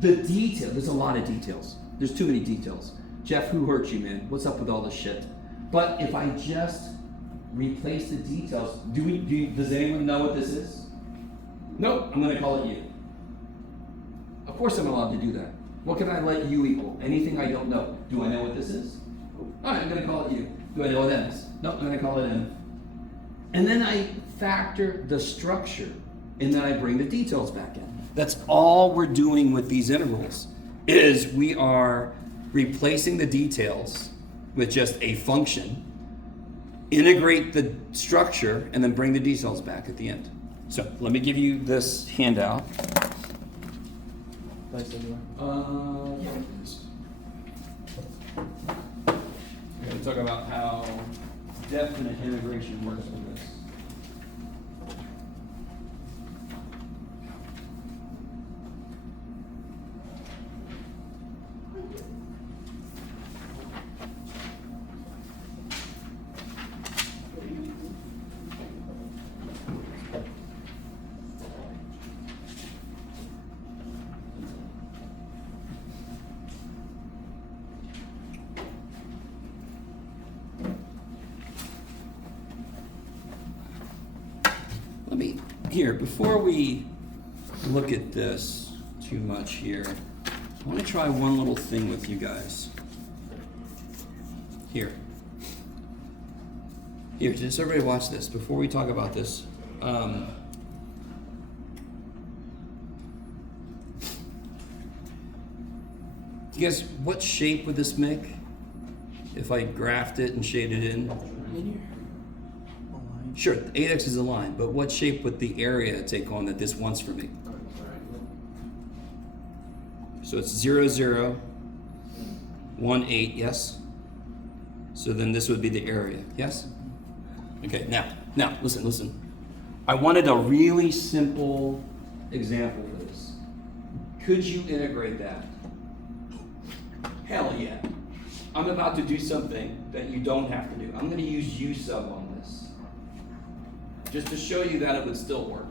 The detail, there's a lot of details. There's too many details. Jeff, who hurt you, man? What's up with all this shit? But if I just replace the details, does anyone know what this is? Nope, I'm gonna call it u. Of course I'm allowed to do that. What can I let u equal? Anything I don't know. Do I know what this is? All right, I'm gonna call it u. Do I know what m is? Nope, I'm gonna call it m. And then I factor the structure, and then I bring the details back in. That's all we're doing with these integrals, is we are replacing the details with just a function, integrate the structure, and then bring the details back at the end. So let me give you this handout. Vice everywhere. Yeah, it is. We're going to talk about how definite integration works with this. Here, before we look at this too much here, I want to try one little thing with you guys. Here, just everybody watch this before we talk about this. Do you guys, what shape would this make if I graphed it and shaded it in? Linear. Sure, 8x is a line, but what shape would the area take on that this wants for me? So it's 0, 0, 1, 8, yes? So then this would be the area, yes? Okay, now, listen. I wanted a really simple example for this. Could you integrate that? Hell yeah. I'm about to do something that you don't have to do. I'm gonna use u sub on this. Just to show you that it would still work.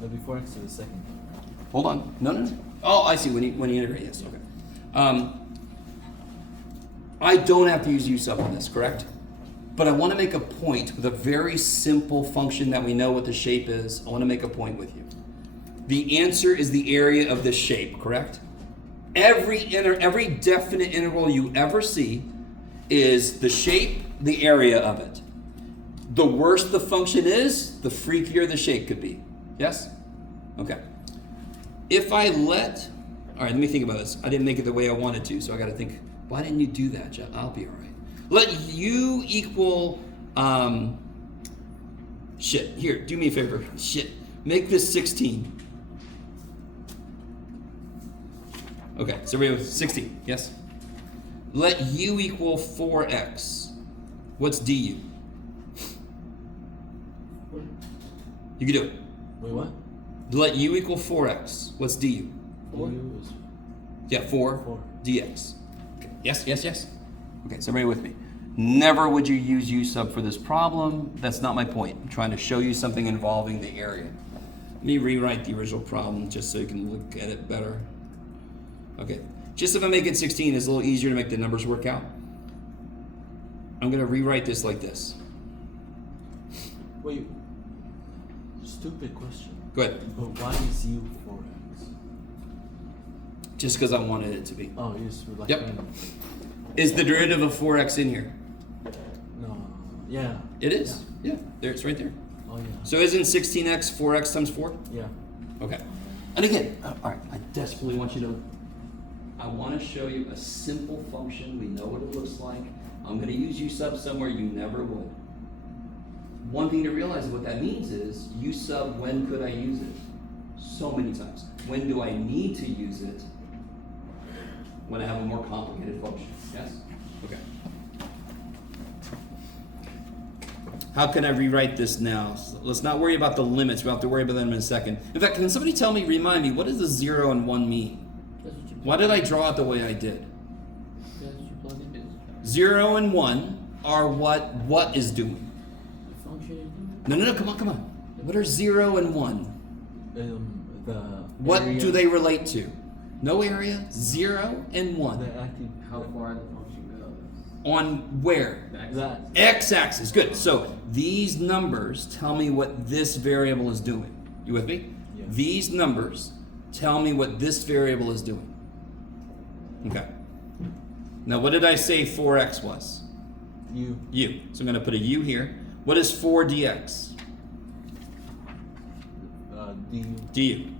But before x to the second. Hold on. No. Oh, I see. When you integrate, yes. Okay. I don't have to use u sub on this, correct? But I want to make a point with a very simple function that we know what the shape is. I want to make a point with you. The answer is the area of this shape, correct? Every definite integral you ever see is the shape, the area of it. The worse the function is, the freakier the shape could be. Yes? Okay. If I all right, let me think about this. I didn't make it the way I wanted to, so I got to think, why didn't you do that, Jeff? I'll be all right. Let u equal, here, do me a favor. Make this 16. Okay, so we have 16, yes? Let u equal 4x. What's du? You can do it. Wait, what? Let u equal 4x. What's du? Du is Yeah, 4 4. dx. Okay. Yes, yes, yes. Okay, so everybody with me. Never would you use u sub for this problem. That's not my point. I'm trying to show you something involving the area. Let me rewrite the original problem just so you can look at it better. Okay, just if I make it 16, it's a little easier to make the numbers work out. I'm gonna rewrite this like this. Wait. Stupid question. Go ahead. But why is u 4x? Just because I wanted it to be. Oh, it's like Yep. random. Is the derivative of 4x in here? No. Yeah. It is. Yeah, there it's right there. Oh yeah. So isn't 16x 4x times 4? Yeah. Okay. And again, all right, I desperately want you to, I want to show you a simple function. We know what it looks like. I'm going to use u sub somewhere you never would. One thing to realize what that means is u sub, when could I use it? So many times. When do I need to use it? When I have a more complicated function. Yes? Okay. How can I rewrite this now? So let's not worry about the limits. We'll have to worry about them in a second. In fact, can somebody tell me, remind me, what does the 0 and 1 mean? That's what you Why did I draw it the way I did? That's what you plug in. 0 and 1 are what is doing. The function is doing. No, come on. What are 0 and 1? The What area, do they relate to? No area, 0 and 1. The active. How far the function goes. On where? That. X-axis, good. So these numbers tell me what this variable is doing. You with me? Yeah. These numbers tell me what this variable is doing. Okay. Now what did I say 4x was? U. U. So I'm going to put a u here. What is 4 dx? Du. Du.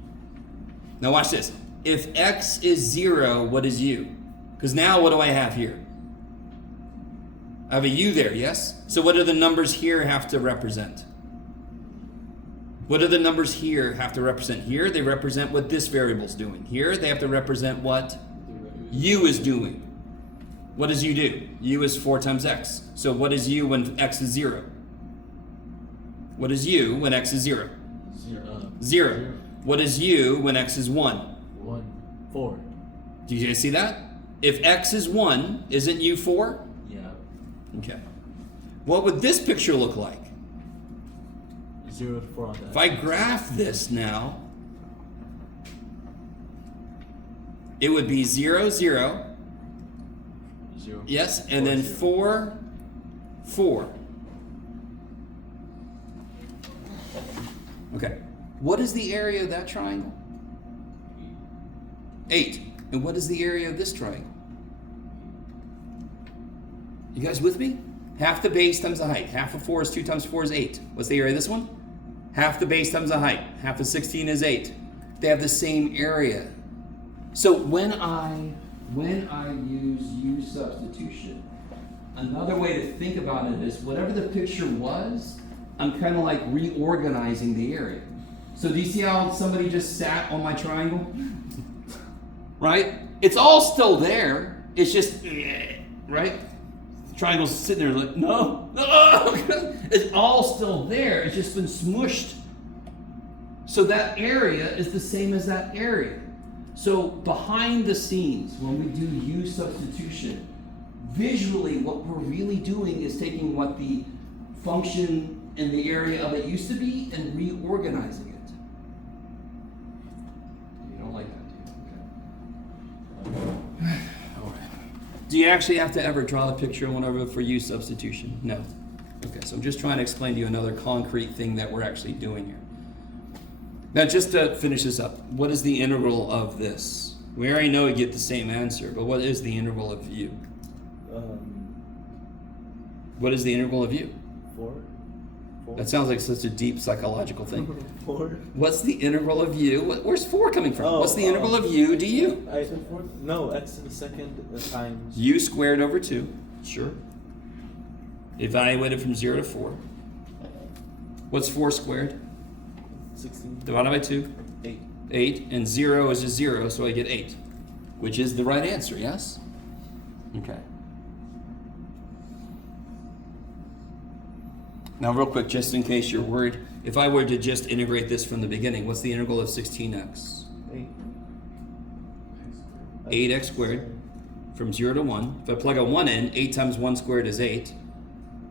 Now watch this. If x is 0, what is u? Because now what do I have here? I have a u there, yes? So what do the numbers here have to represent? What do the numbers here have to represent? Here they represent what this variable is doing. Here they have to represent what u is doing. What does u do? U is 4 times x. So what is u when x is 0? What is u when x is 0? 0. What is u when x is 1? 1. 4. Do you guys see that? If x is 1, isn't u 4? Yeah. Okay. What would this picture look like? 0 to 4 on that. If I graph this now, it would be 0, 0, 0. yes, and then 4, 4. Okay. What is the area of that triangle? 8. And what is the area of this triangle? You guys with me? Half the base times the height. Half of 4 is 2 times 4 is 8. What's the area of this one? Half the base times the height. Half of 16 is 8. They have the same area. So when I use u substitution, another way to think about it is whatever the picture was, I'm kind of like reorganizing the area. So do you see how somebody just sat on my triangle? Right? It's all still there. It's just, right? The triangle's sitting there like, no. It's all still there. It's just been smushed. So that area is the same as that area. So behind the scenes, when we do u substitution, visually what we're really doing is taking what the function in the area of it used to be and reorganizing it. You don't like that, do you? Okay. All right. Do you actually have to ever draw the picture and whatever for u substitution? No. Okay, so I'm just trying to explain to you another concrete thing that we're actually doing here. Now, just to finish this up, what is the integral of this? We already know we get the same answer, but what is the integral of u? What is the integral of u? 4. That sounds like such a deep psychological thing. 4. What's the integral of u? Where's 4 coming from? Oh, What's the integral of u du? No, x to the second times. U squared over 2. Sure. Evaluate it from 0 to 4. What's 4 squared? 16. Divided by 2. 8. 8. And 0 is just 0, so I get 8. Which is the right answer, yes? Okay. Now, real quick, just in case you're worried, if I were to just integrate this from the beginning, what's the integral of 16x? 8x squared from 0 to 1. If I plug a 1 in, 8 times 1 squared is 8.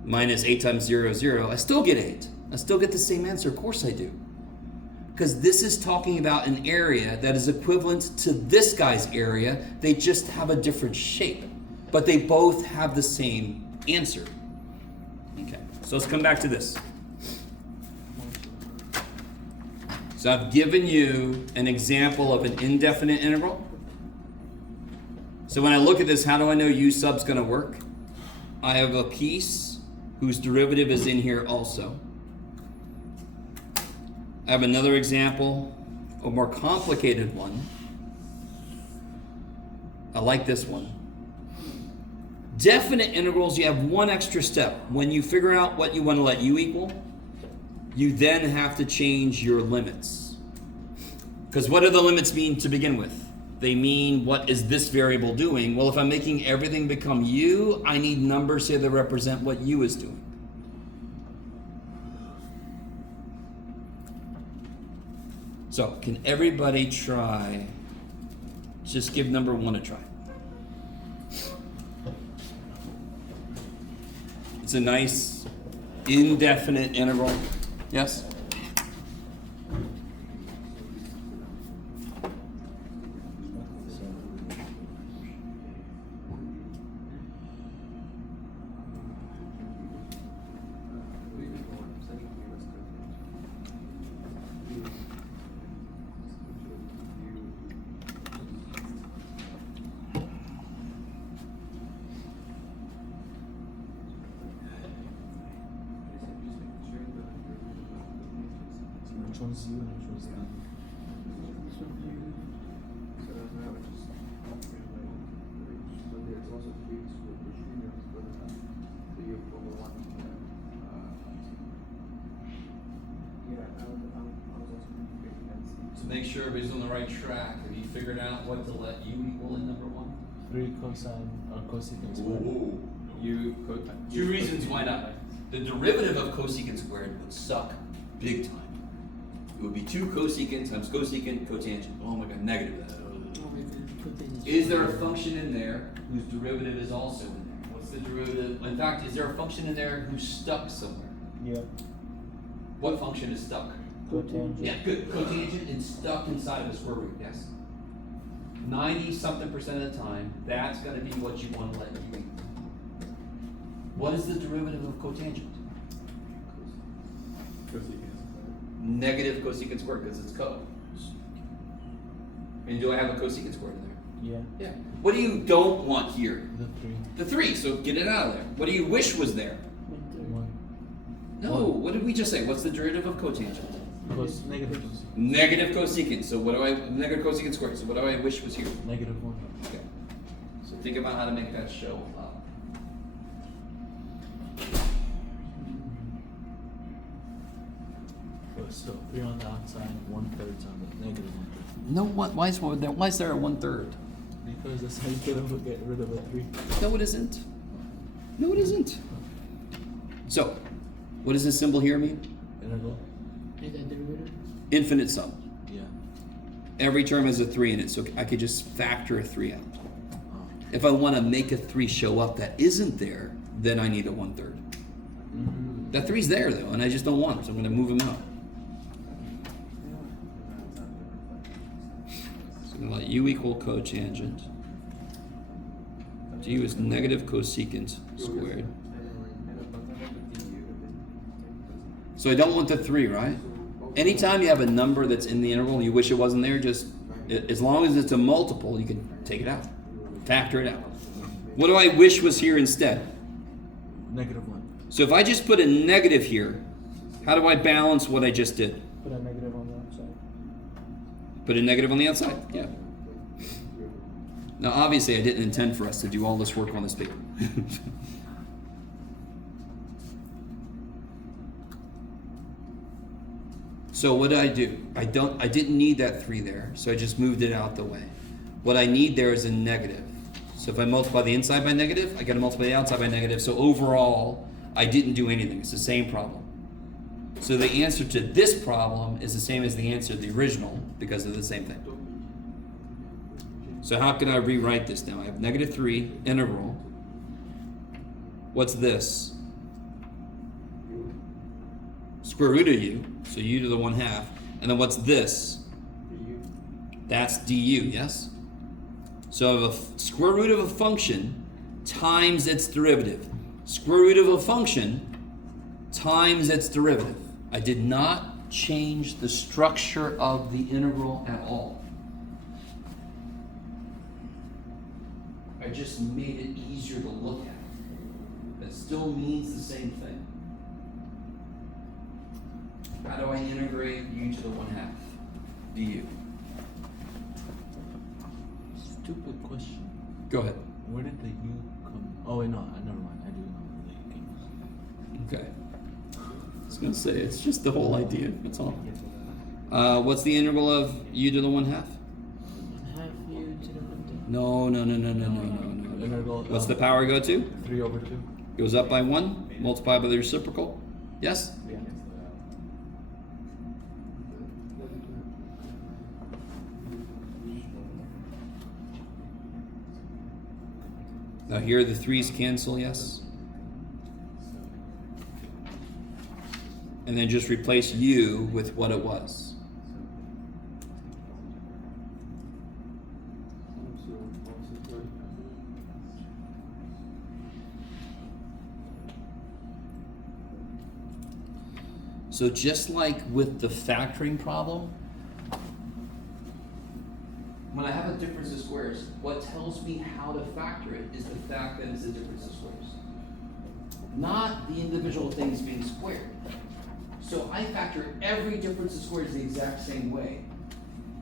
Minus 8 times 0 is 0. I still get 8. I still get the same answer. Of course I do. Because this is talking about an area that is equivalent to this guy's area. They just have a different shape. But they both have the same answer. Okay, so let's come back to this. So I've given you an example of an indefinite integral. So when I look at this, how do I know u sub's going to work? I have a piece whose derivative is in here also. I have another example, a more complicated one. I like this one. Definite integrals, you have one extra step. When you figure out what you want to let u equal, you then have to change your limits. Because what do the limits mean to begin with? They mean, what is this variable doing? Well, if I'm making everything become u, I need numbers here that represent what u is doing. So, can everybody try, just give number 1 a try. It's a nice indefinite integral. Yes? Which one's you and which one's not? So make sure everybody's on the right track. Have you figured out what to let u equal in number 1? 3 cosine or cosecant squared. Two reasons why not. The derivative of cosecant squared would suck big time. It would be 2 cosecant times cosecant cotangent. Oh my god, negative that. Is there a function in there whose derivative is also in there? What's the derivative? In fact, is there a function in there who's stuck somewhere? Yeah. What function is stuck? Cotangent. Yeah, good. Cotangent and stuck inside of a square root, yes? 90-something% of the time, that's going to be what you want to let u equal. What is the derivative of cotangent? Negative cosecant squared, because it's co. And do I have a cosecant squared in there? Yeah. Yeah. What do you don't want here? The 3. The 3, so get it out of there. What do you wish was there? 1. No, what did we just say? What's the derivative of cotangent? Negative cosecant. Negative cosecant. So what do I, negative cosecant squared. So what do I wish was here? Negative 1. Okay. So think about how to make that show up. So 3 on the outside, 1/3 on the negative 1/3. No, why is there a 1/3? Because that's how you get rid of a 3. No, it isn't. No, it isn't. So, what does this symbol here mean? Integral? Is that derivative? Infinite sum. Yeah. Every term has a 3 in it, so I could just factor a 3 out. Oh. If I want to make a 3 show up that isn't there, then I need a 1/3. Mm-hmm. That 3's there though, and I just don't want it, so I'm going to move him out. So I'm going to let u equal cotangent. u is negative cosecant squared. So I don't want the 3, right? Anytime you have a number that's in the interval and you wish it wasn't there, just as long as it's a multiple, you can take it out. Factor it out. What do I wish was here instead? Negative 1. So if I just put a negative here, how do I balance what I just did? Put a negative on the outside. Put a negative on the outside? Yeah. Now obviously I didn't intend for us to do all this work on this paper. So what did I do? I didn't need that 3 there, so I just moved it out the way. What I need there is a negative. So if I multiply the inside by negative, I gotta multiply the outside by negative. So overall, I didn't do anything. It's the same problem. So the answer to this problem is the same as the answer to the original because of the same thing. So how can I rewrite this now? I have -3 integral. What's this? Square root of u, so u to the 1/2. And then what's this? That's du, yes? So I have a square root of a function times its derivative. Square root of a function times its derivative. I did not change the structure of the integral at all. I just made it easier to look at. That still means the same thing. How do I integrate u to the 1/2 du? Stupid question. Go ahead. Where did the U come? Oh wait, no, never mind. I do know where the U came from. Okay. I was gonna say it's just the whole idea. That's all. What's the integral of u to the 1/2? 1/2 u to the 1/2. No. Integral. What's the power go to? 3/2. Goes up by 1, multiplied by the reciprocal. Yes? Yeah. Now here the 3's cancel, yes? And then just replace u with what it was. So just like with the factoring problem, when I have a difference of squares, what tells me how to factor it is the fact that it's a difference of squares, not the individual things being squared. So I factor every difference of squares the exact same way.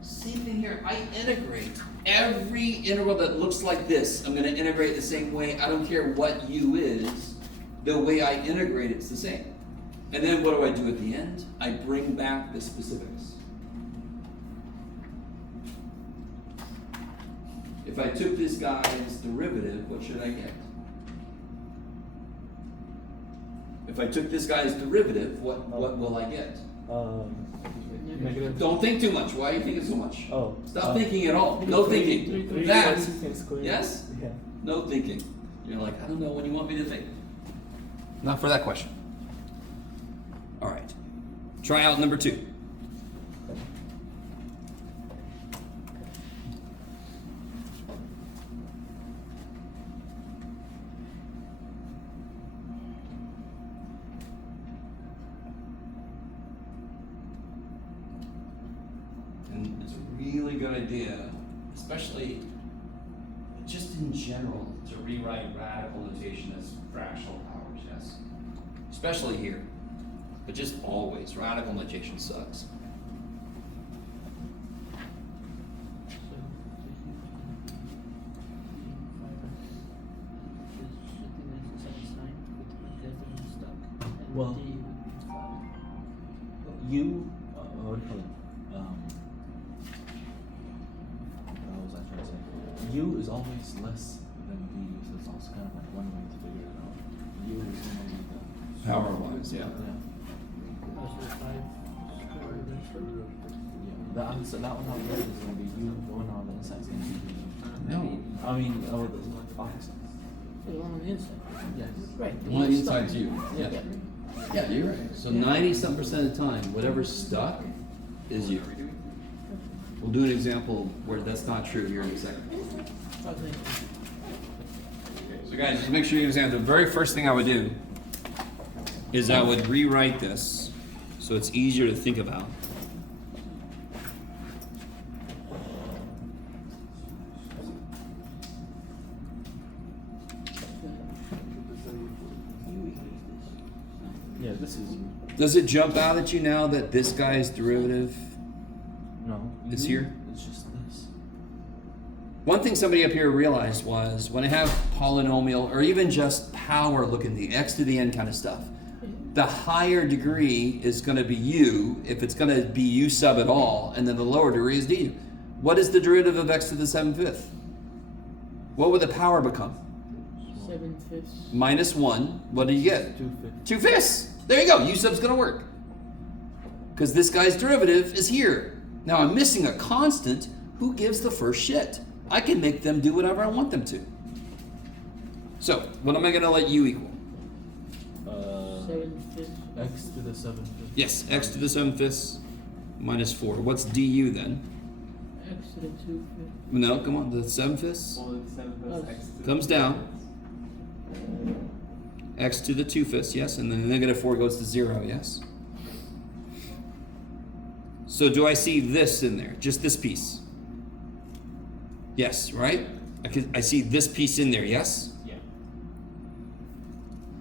Same thing here, I integrate every integral that looks like this. I'm gonna integrate the same way. I don't care what u is, the way I integrate it's the same. And then what do I do at the end? I bring back the specifics. If I took this guy's derivative, what should I get? If I took this guy's derivative, what will I get? Negative. Don't think too much. Why are you thinking so much? Oh. Stop thinking at all. No thinking. That. Squared. Yes? Yeah. No thinking. You're like, I don't know what you want me to think. Not for that question. All right. Try out number 2. And it's a really good idea, especially just in general, to rewrite radical notation as fractional powers, yes? Especially here. But just always, radical notation sucks. Well, U, what do you call it? What was I trying to say? U is always less than D, so it's also kind of like one way to figure it out. U is normally the Power-wise, yeah. The answer, that one out there is going to be U, the one on the inside is going to be D. No. I mean, the opposite. The one on the inside. Yes. Right. The one inside's you. Yeah. Yeah, you're right. So 90-some% of the time, whatever's stuck is you. We'll do an example where that's not true here in a second. Okay. So guys, just make sure you understand, the very first thing I would do is I would rewrite this so it's easier to think about. Yeah, this is U. Does it jump out at you now that this guy's derivative No. is U here? It's just this. One thing somebody up here realized was when I have polynomial or even just power, look at the x to the n kind of stuff, the higher degree is going to be u if it's going to be u sub at all, and then the lower degree is du. What is the derivative of x to the 7/5? What would the power become? 7/5. Minus 1. What do you get? 2/5. 2/5. There you go. U sub's going to work. because this guy's derivative is here. Now I'm missing a constant. Who gives the first shit? I can make them do whatever I want them to. So, what am I going to let u equal? 7/5. X to the 7/5. Yes, x to the 7/5 minus 4. What's du then? X to the 2/5. No, come on, the 7/5 Well, it's 7 x to the comes down. X to the 2/5, yes, and then the negative 4 goes to 0, yes? So do I see this in there? Just this piece? Yes, right? I see this piece in there, yes? Yeah.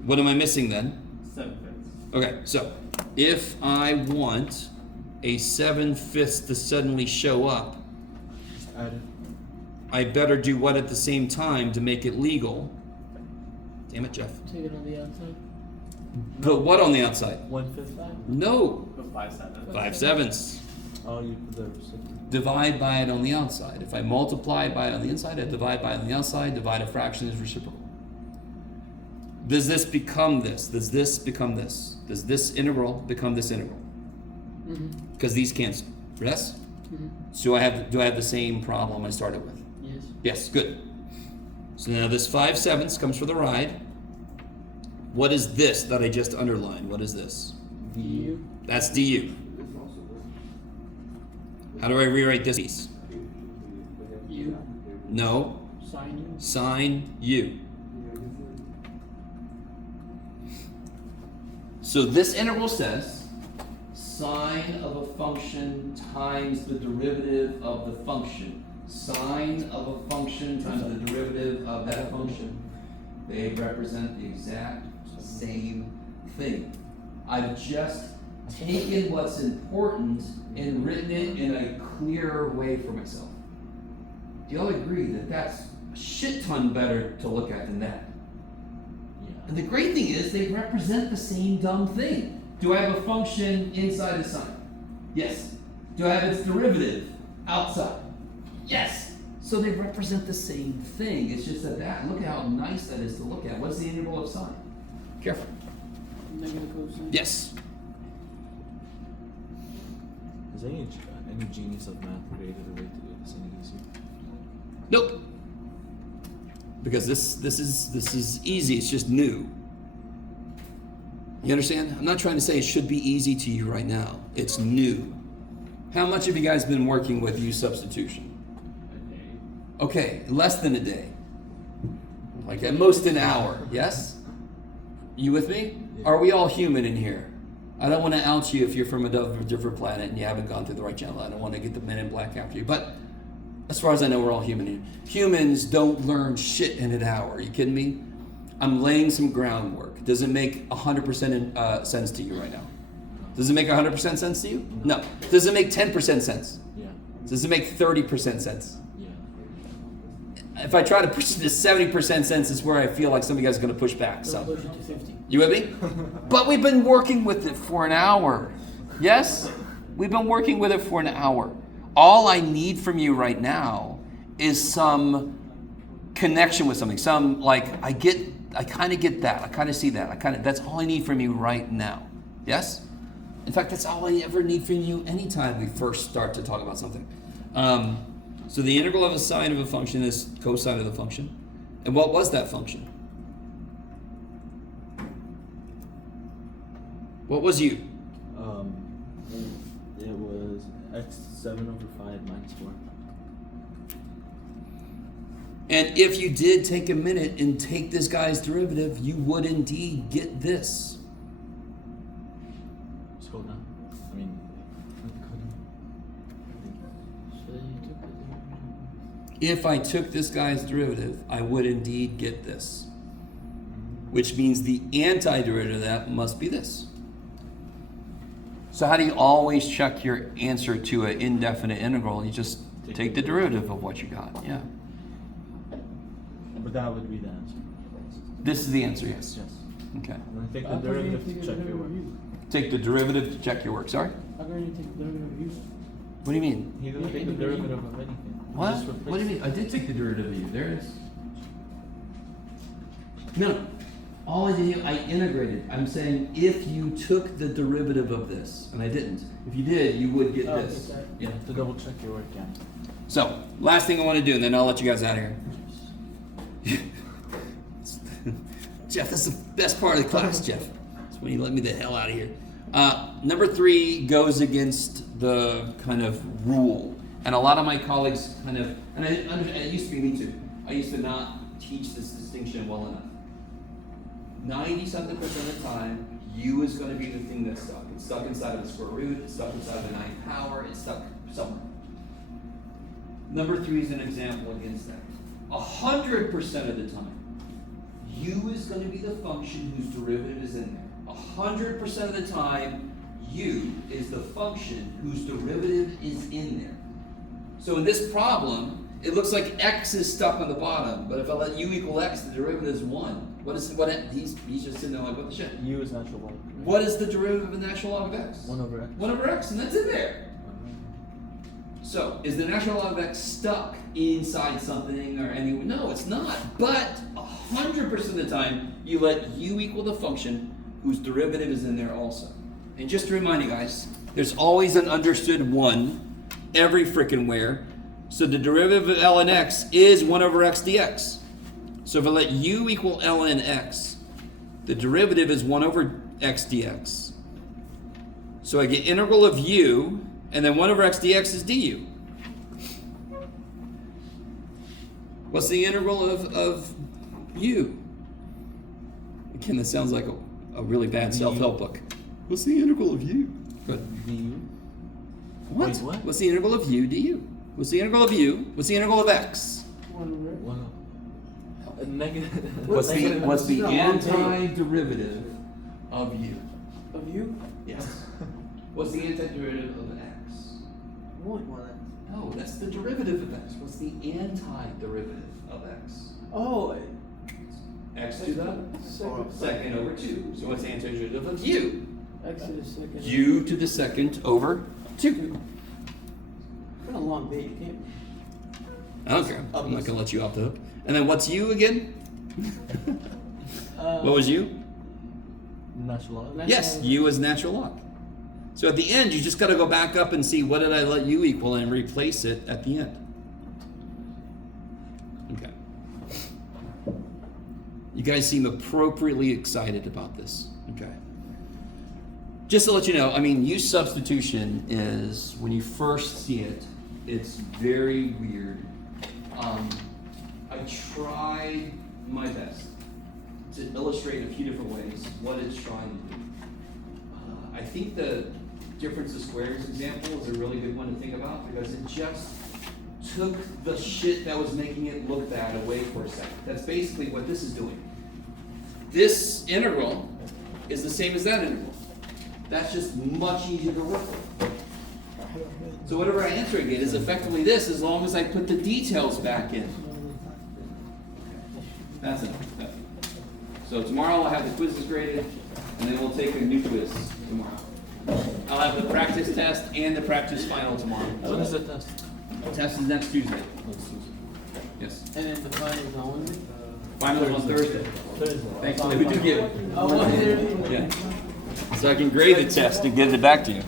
What am I missing then? 7/5. Okay, so if I want a 7/5 to suddenly show up, Just add it. I better do what at the same time to make it legal? Damn it, Jeff. Take it on the outside. Put what on the outside? 1/5. No. Put 5/7. 5/7. Oh, you put the reciprocal. Divide by it on the outside. If I multiply by it on the inside, I divide by it on the outside. Divide a fraction is reciprocal. Does this become this? Does this become this? Does this integral become this integral? Mm-hmm. Because these cancel. Yes? Mm-hmm. So do I have the same problem I started with? Yes. Yes, good. So now this 5/7 comes for the ride. What is this that I just underlined? What is this? Du. That's du. How do I rewrite this piece? U. No. Sin U. Sine u. So this integral says sine of a function times the derivative of the function. Sine of a function times the derivative of that function. They represent the exact same thing. I've just taken what's important and written it in a clearer way for myself. Do y'all agree that that's a shit ton better to look at than that? Yeah. And the great thing is they represent the same dumb thing. Do I have a function inside a sine? Yes. Do I have its derivative outside? Yes. So they represent the same thing. It's just that look at how nice that is to look at. What's the integral of sine? Careful. Negative cosine. Yes. Is there any genius of math created a way to do this any easier? Nope. Because this is easy. It's just new. You understand? I'm not trying to say it should be easy to you right now. It's new. How much have you guys been working with U substitution? Okay, less than a day. Like at most an hour. Yes? You with me? Yeah. Are we all human in here? I don't want to out you if you're from a different planet and you haven't gone through the right channel. I don't want to get the men in black after you. But as far as I know, we're all human here. Humans don't learn shit in an hour. Are you kidding me? I'm laying some groundwork. Does it make 100% sense to you right now? Does it make 100% sense to you? No. Does it make 10% sense? Yeah. Does it make 30% sense? Yeah. If I try to push it to 70% sense, is where I feel like some of you guys are going to push back. Don't So, push it to 50. you with me? But we've been working with it for an hour. Yes? We've been working with it for an hour. All I need from you right now is some connection with something. Some, like, I kind of get that. I kind of see that. That's all I need from you right now. Yes? In fact, that's all I ever need from you anytime we first start to talk about something. So the integral of a sine of a function is cosine of the function. And what was that function? What was u? It was x 7/5 minus 4. And if you did take a minute and take this guy's derivative, you would indeed get this. Scroll down. I mean, So you took the derivative. If I took this guy's derivative, I would indeed get this. Which means the antiderivative of that must be this. So how do you always check your answer to an indefinite integral? You just take the derivative of what you got. Yeah. but that would be the answer. This is the answer, yes. Yes. Okay. And I take I the thought you derivative take to the check your derivative work. of U. Take the derivative to check your work. Sorry? How can you take the derivative of U? What do you mean? He didn't Yeah, take the yeah, derivative yeah. of anything. He What? just What do you replaced mean? I did take the derivative of u. There it is. No. All I did, I integrated. I'm saying if you took the derivative of this, and I didn't. If you did, you would get Oh, this. okay. Yeah. To double check your work, yeah. So, last thing I want to do, and then I'll let you guys out of here. Jeff, that's the best part of the class, Jeff. That's when you let me the hell out of here. Number 3 goes against the kind of rule. And a lot of my colleagues kind of, and it used to be me too. I used to not teach this distinction well enough. 90-something% of the time, U is going to be the thing that's stuck. It's stuck inside of the square root, it's stuck inside of the 9th power, it's stuck somewhere. Number 3 is an example against that. 100% of the time, U is going to be the function whose derivative is in there. 100% of the time, U is the function whose derivative is in there. So in this problem, it looks like X is stuck on the bottom, but if I let U equal X, the derivative is 1. He's just sitting there like, what the shit? U is natural log. What is the derivative of the natural log of X? 1 over X. 1 over X, and that's in there. So, is the natural log of X stuck inside something or anywhere? No, it's not. But 100% of the time, you let U equal the function whose derivative is in there also. And just to remind you guys, there's always an understood 1 every frickin' where. So the derivative of ln x is 1 over x dx. So if I let U equal ln x, the derivative is 1 over x dx. So I get integral of U, and then 1 over x dx is du. What's the integral of U? Again, that sounds like a really bad self-help book. What's the integral of U? Good. Du. What? Wait, what? What's the integral of U du? What's the integral of U? What's the integral of x? 1 over X. Wow. Negative. What's the It's not antiderivative of U? Of U? Yes. What's the antiderivative of x? 1. No, that's the derivative of x. What's the antiderivative of x? Oh, X to the second. second over 2. So what's the antiderivative of U? X to the second. U to the second over 2. It's been a long day. You can't. I don't care. I'm not going to let you off the hook. And then what's U again? What was U? Natural log. Yes, U is natural log. So at the end, you just got to go back up and see what did I let U equal and replace it at the end. Okay. You guys seem appropriately excited about this. Okay. Just to let you know, I mean, U substitution is, when you first see it, it's very weird. I tried my best to illustrate in a few different ways what it's trying to do. I think the difference of squares example is a really good one to think about because it just took the shit that was making it look bad away for a second. That's basically what this is doing. This integral is the same as that integral. That's just much easier to work with. So whatever I answer again is effectively this as long as I put the details back in. That's enough. So tomorrow I'll have the quizzes graded, and then we'll take a new quiz tomorrow. I'll have the practice test and the practice final tomorrow. When is the test? The test is next Tuesday. Yes. And then the final is on Wednesday. Final is on Thursday. Thursday. Thankfully, we do get it. Oh, Wednesday. Yeah. So I can grade the test and get it back to you.